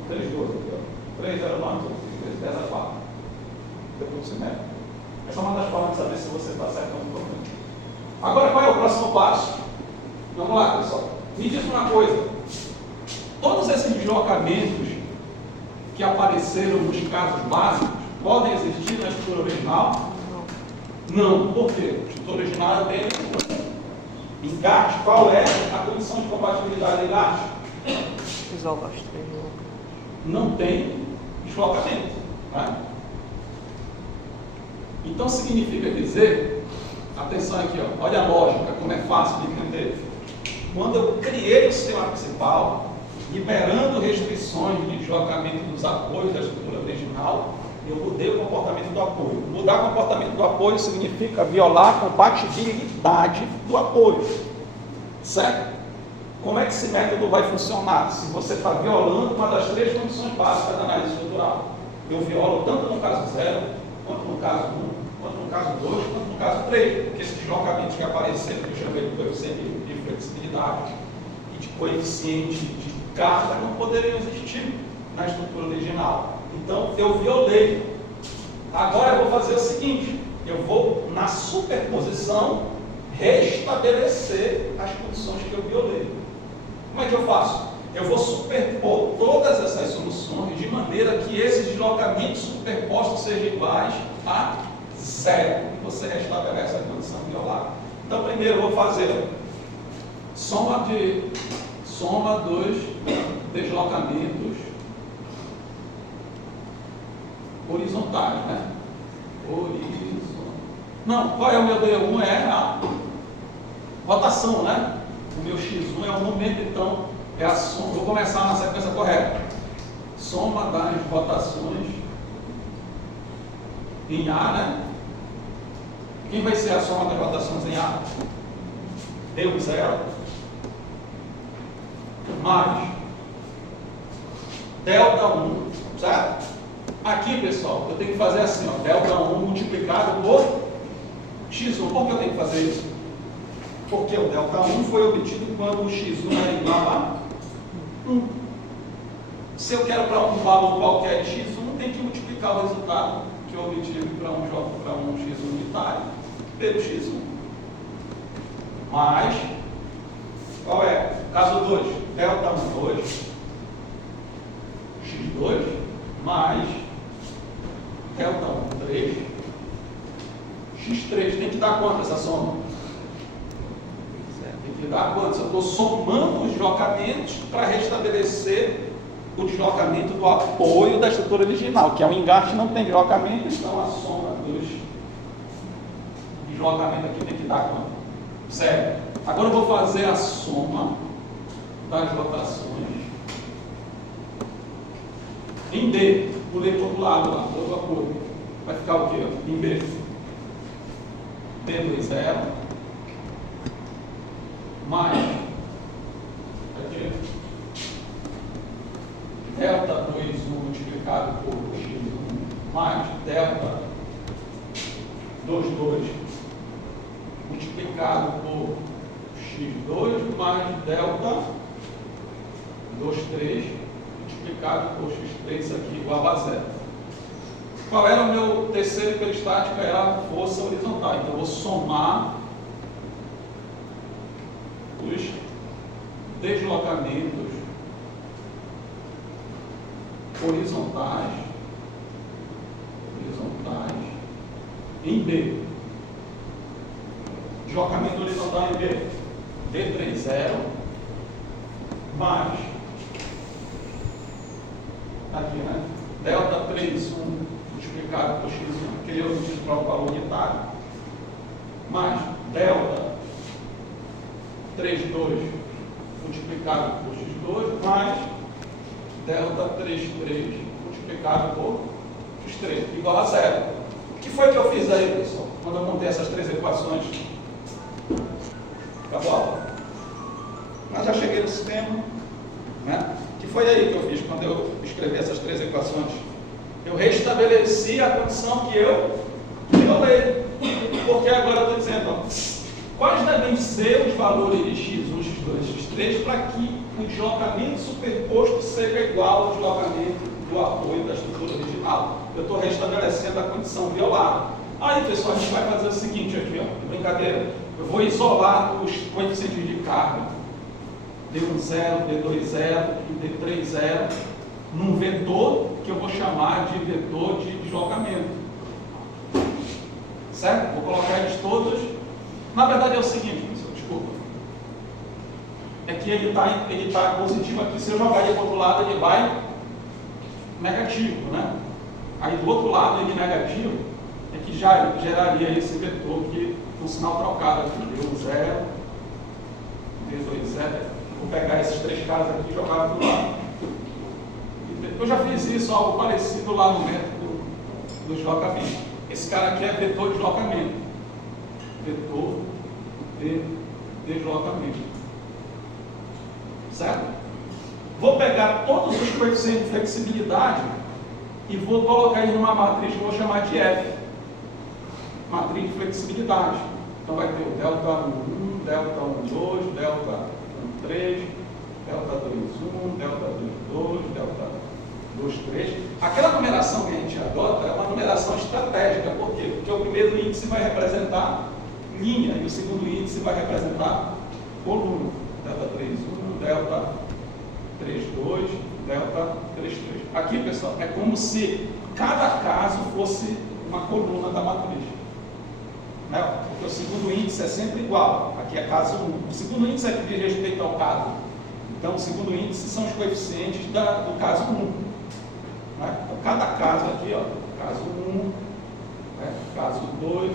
O 3,12 aqui, ó. 3,09 não sei o quê. 10 a 4. Deu tudo simétrico. Essa é uma das formas de saber se você está certo ou não. Agora, qual é o próximo passo? Vamos lá, pessoal. Me diz uma coisa. Todos esses deslocamentos que apareceram nos casos básicos podem existir na estrutura original? Não. Por quê? A estrutura original é encaixe. Qual é a condição de compatibilidade de encaixe? Isolar os três. não tem deslocamento. Tá? Então significa dizer, atenção aqui, ó, olha a lógica, como é fácil de entender. Quando eu criei o sistema principal, liberando restrições de deslocamento dos apoios da estrutura original, eu mudei o comportamento do apoio. Mudar o comportamento do apoio significa violar a compatibilidade do apoio. Certo? Como é que esse método vai funcionar? Se você está violando uma das três condições básicas da análise estrutural. Eu violo tanto no caso 0, quanto no caso 1, quanto no caso 2, quanto no caso 3. Porque esses deslocamentos que apareceram, que eu chamei de coeficiente de flexibilidade e de coeficiente de carga, não poderiam existir na estrutura original. Então, eu violei. Agora eu vou fazer o seguinte, eu vou, na superposição, restabelecer as condições que eu violei. Como é que eu faço? Eu vou superpor todas essas soluções de maneira que esses deslocamentos superpostos sejam iguais a 0. E você restabelece a condição violada. Então, primeiro eu vou fazer soma dos deslocamentos horizontais, né? Não, qual é o meu D1? É a rotação, né? O meu X1 é o momento, então é a soma. Vou começar na sequência correta. Soma das rotações em A, né? Quem vai ser a soma das rotações em A? D1 0 mais delta 1, certo? Aqui, pessoal, eu tenho que fazer assim, ó, delta 1 multiplicado por x1. Por que eu tenho que fazer isso? Porque o delta 1 foi obtido quando o x1 era igual a 1. Se eu quero para um valor qualquer de x1, tem que multiplicar o resultado que eu obtive para um x1 unitário pelo x1. Mas, qual é? Caso 2, delta 1, 2, x2, mais delta 1, 3, x3. Tem que dar quanto essa soma? Tem que dar quanto? Eu estou somando os deslocamentos para restabelecer o deslocamento do apoio da estrutura original, que é o engaste, não tem deslocamento, então a soma dos deslocamentos aqui tem que dar quanto? Certo. Agora eu vou fazer a soma das rotações em D. Pulei para o outro lado lá, outro apoio. Vai ficar o quê? Em B. D2 0 mais aqui, delta 2 1 multiplicado por x1 mais delta 2 2 multiplicado por x2 mais delta 2 3 multiplicado por x3, isso aqui igual a 0. Qual era o meu terceiro hiperestático? Era a força horizontal. Então eu vou somar os deslocamentos horizontais em B. Deslocamento horizontal em B. D3 0 mais aqui, né? Delta 3 1 multiplicado por x1, que eu utilizo para o valor unitário, mais delta 3 2 multiplicado por x2 mais delta 3 3 multiplicado por x3 igual a 0. O que foi que eu fiz aí, pessoal, quando eu montei essas três equações? Acabou a aula? Mas já cheguei no sistema, né? O que foi aí que eu fiz quando eu escrevi essas três equações? Eu restabeleci a condição que eu violei. Porque agora eu estou dizendo, ó, quais devem ser os valores de x1, x2, x3 para que o deslocamento superposto seja igual ao deslocamento do apoio da estrutura original. Eu estou restabelecendo a condição violada. Aí, pessoal, a gente vai fazer o seguinte aqui, ó, brincadeira. Eu vou isolar os coeficientes de carga, D1 0, D2 0 e D3 0, num vetor que eu vou chamar de vetor de deslocamento. Certo? Vou colocar eles todos. Na verdade é o seguinte, pessoal, desculpa. É que ele tá positivo aqui. Se eu jogar ele para o outro lado, ele vai negativo, né? Aí do outro lado de negativo é que já geraria esse vetor que com sinal trocado aqui, D10, D20. Vou pegar esses três caras aqui e jogar do lado. Eu já fiz isso, algo parecido lá no método do deslocamento. Esse cara aqui é vetor de deslocamento. Vetor de deslocamento. Certo? Vou pegar todos os coeficientes de flexibilidade e vou colocar eles numa matriz que eu vou chamar de F. Matriz de flexibilidade. Então vai ter o delta 1, delta 1, 2, delta 1, 3, delta 2, 1, delta 2, 2, delta 2, 3. Aquela numeração que a gente adota é uma numeração estratégica. Por quê? Porque o primeiro índice vai representar linha e o segundo índice vai representar coluna. Delta 3, 1, delta 3, 2, delta 3, 3. Aqui, pessoal, é como se cada caso fosse uma coluna da matriz. Né? Porque o segundo índice é sempre igual. Aqui é caso 1. O segundo índice é que diz respeito ao caso. Então, o segundo índice são os coeficientes do caso 1. Né? Então, cada caso aqui, ó, caso 1, né? Caso 2,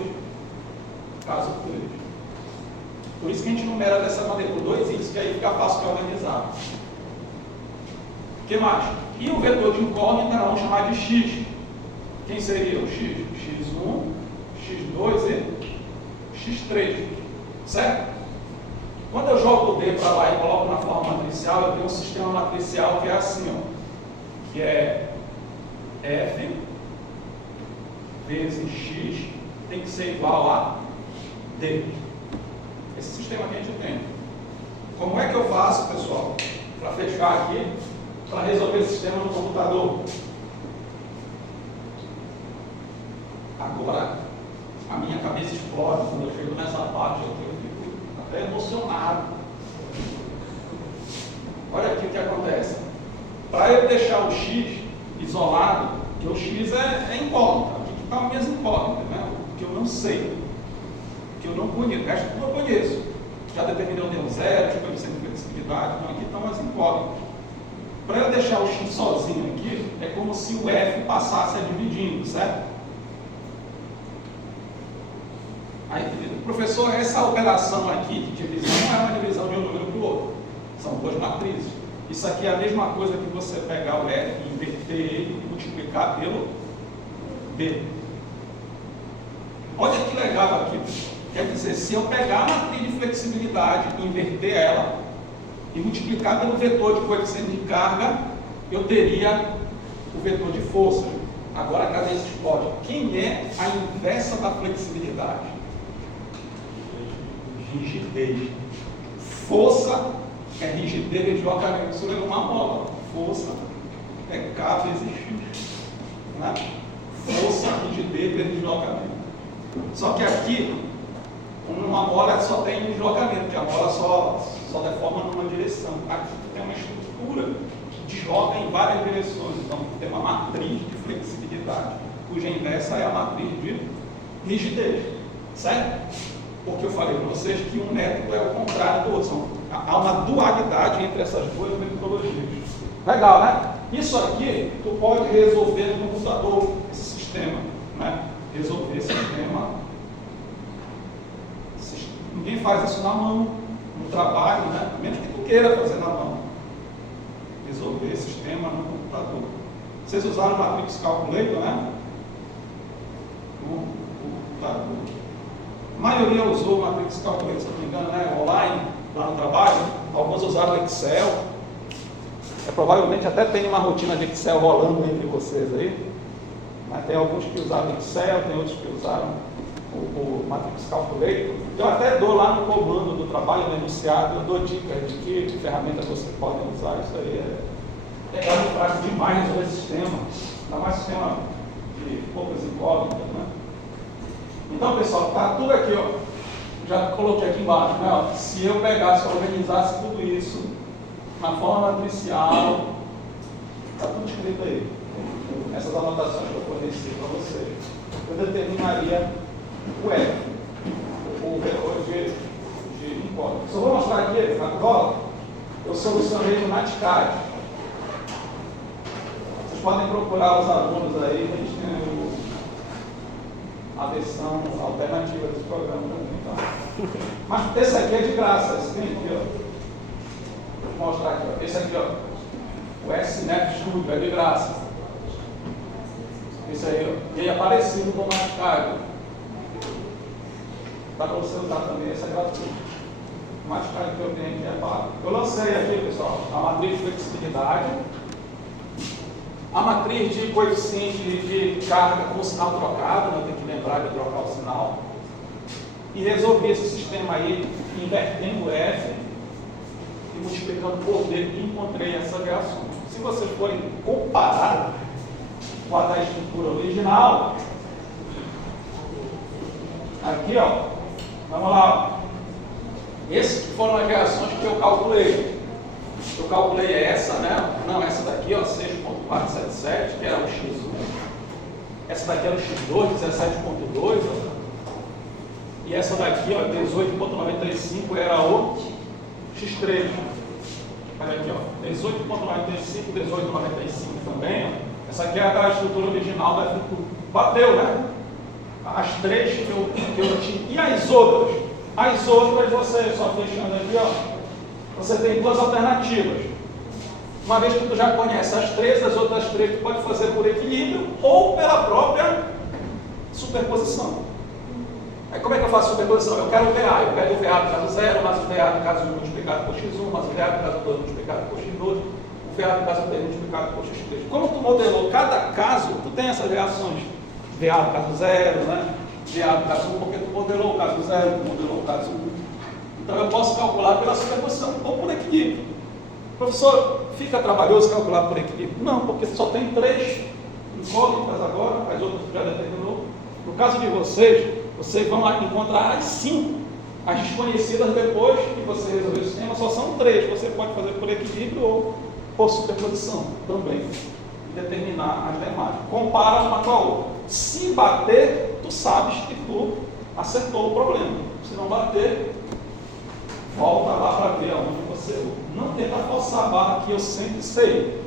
caso 3. Por isso que a gente numera dessa maneira, por dois índices, que aí fica fácil de organizar. O que mais? E o vetor de incógnita nós vamos chamar de x. Quem seria o x? x1, x2 e x3. Certo? Quando eu jogo o D para lá e coloco na forma matricial, eu tenho um sistema matricial que é assim, ó, que é F vezes X tem que ser igual a D. Esse sistema que a gente tem. Como é que eu faço, pessoal, para fechar aqui, para resolver esse sistema no computador? Agora, a minha cabeça explode quando eu chego nessa parte aqui, eu fico até emocionado. Olha aqui o que acontece. Para eu deixar o X isolado, que o X é incógnita, aqui que está a minhas incógnitas, né? Que eu não sei, que eu não conheço, o resto tudo eu conheço. Já determinei o D0, já conheci a flexibilidade, então aqui estão as incógnitas. Para eu deixar o X sozinho aqui, é como se o F passasse a dividindo, certo? Aí, professor, essa operação aqui de divisão não é uma divisão de um número para o outro, são duas matrizes. Isso aqui é a mesma coisa que você pegar o F e inverter ele e multiplicar pelo B. Olha que legal aqui, pessoal. Quer dizer, se eu pegar a matriz de flexibilidade, inverter ela e multiplicar pelo vetor de coeficiente de carga, eu teria o vetor de força. Agora, cadê esse código? Quem é a inversa da flexibilidade? Rigidez. Força é rigidez de deslocamento. Isso lembra uma mola. Força é K vezes X. Né? Força, rigidez vezes deslocamento. Só que aqui, uma mola só tem um deslocamento, porque a mola só deforma numa direção. Aqui tem uma estrutura que desloca em várias direções. Então, tem uma matriz de flexibilidade, cuja inversa é a matriz de rigidez. Certo? Porque eu falei para vocês que um método é o contrário do outro. Há uma dualidade entre essas duas metodologias. Legal, né? Isso aqui, tu pode resolver no computador, esse sistema. Né? Resolver esse sistema. Ninguém faz isso na mão, no trabalho, né? A menos que tu queira fazer na mão. Resolver esse sistema no computador. Vocês usaram o Matrix Calculator, né? No computador. A maioria usou o Matrix Calculator, se não me engano, né? Online, lá no trabalho. Alguns usaram o Excel. Provavelmente até tem uma rotina de Excel rolando entre vocês aí. Mas tem alguns que usaram Excel, tem outros que usaram o Matrix Calculator. Eu até dou lá no comando do trabalho, no enunciado, eu dou dicas de que ferramentas você pode usar. Isso aí é muito prático demais resolver esse sistema. Ainda mais sistema de poucas incógnitas, né? Então, pessoal, tá tudo aqui, ó. Já coloquei aqui embaixo, né? Ó. Se eu pegasse, organizasse tudo isso na forma matricial, está tudo escrito aí. Essas anotações que eu forneci para vocês. Eu determinaria o F, o vetor de incógnita. Só vou mostrar aqui, na cola, eu solucionei no Naticad. Vocês Vocês podem procurar os alunos aí, a gente tem a versão alternativa desse programa também, tá? Mas esse aqui é de graça, esse aqui, ó. Vou mostrar aqui, ó. Esse aqui, ó. O SNEP Studio é de graça. Esse aí, ó. E ele é parecido com o Mascaro. Dá para você usar também, esse é gratuito. O Mascaro que eu tenho aqui é pago. Eu lancei aqui, pessoal, a matriz de flexibilidade, a matriz de coeficiente de carga com sinal trocado, né? Tem que lembrar de trocar o sinal. E resolvi esse sistema aí, invertendo o F e multiplicando por D, e encontrei essas reações. Se vocês forem comparar com a da estrutura original, aqui, ó, vamos lá, ó. Essas foram as reações que eu calculei. Eu calculei essa, né? Não, essa daqui, ó, 6.477, que era o X1. Essa daqui era o X2, 17.2, ó. E essa daqui, ó, 18.95, era o X3. Olha aqui, ó, 18.95, 18.95 também, ó. Essa aqui é a estrutura original da estrutura. Bateu, né? As três que eu tinha. E as outras? As outras, você, só fechando aqui, ó, você tem duas alternativas. Uma vez que tu já conhece as três tu pode fazer por equilíbrio ou pela própria superposição. Aí como é que eu faço superposição? Eu quero o VA, eu pego o VA do caso 0, mais o VA do caso 1 multiplicado por x1, mais o VA do caso 2 multiplicado por x2, o VA do caso 3 multiplicado por x3. Como tu modelou cada caso, tu tem essas reações. VA do caso 0, né? VA do caso 1, porque tu modelou o caso 0, tu modelou o caso 1. Então eu posso calcular pela superposição ou por equilíbrio. Professor, fica trabalhoso calcular por equilíbrio? Não, porque só tem três incógnitas agora, as outras já determinou. No caso de vocês vão lá encontrar as 5. As desconhecidas depois que você resolver o sistema só são 3. Você pode fazer por equilíbrio ou por superposição também. E determinar as demais. Compara uma com a outra. Se bater, tu sabes que tu acertou o problema. Se não bater, volta lá para ver aonde você errou. Não tenta forçar a barra que eu sempre sei.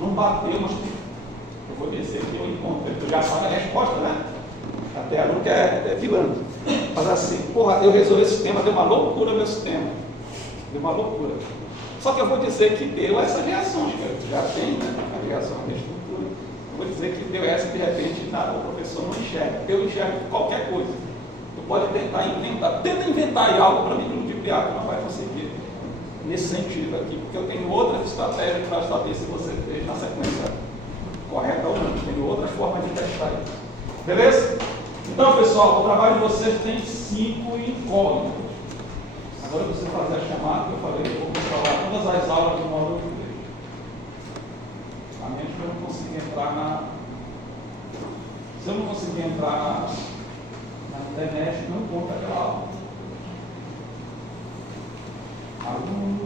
Não bateu, mas eu vou dizer que eu encontrei. Tu já sabe a resposta, né? Até aluno que é vilão. Mas assim, porra, eu resolvi esse sistema, deu uma loucura meu sistema. Deu uma loucura. Só que eu vou dizer que deu essas reações, cara. Tu já tem, né? A reação da estrutura. Eu vou dizer que deu essa, de repente, o professor não enxerga. Eu enxergo qualquer coisa. Tu pode tentar inventar. Tenta inventar aí algo para mim ludibriar, que não vai conseguir. Nesse sentido aqui. Porque eu tenho outra estratégia para saber se você fez na sequência correta ou não. Tenho outras formas de testar isso. Beleza? Então, pessoal, o trabalho de vocês tem 5 incógnitas. Agora você fazer a chamada que eu falei, eu vou controlar todas as aulas do módulo 3. A menos que eu não consiga entrar na... Se eu não conseguir entrar na internet, não conta aquela aula. Aluno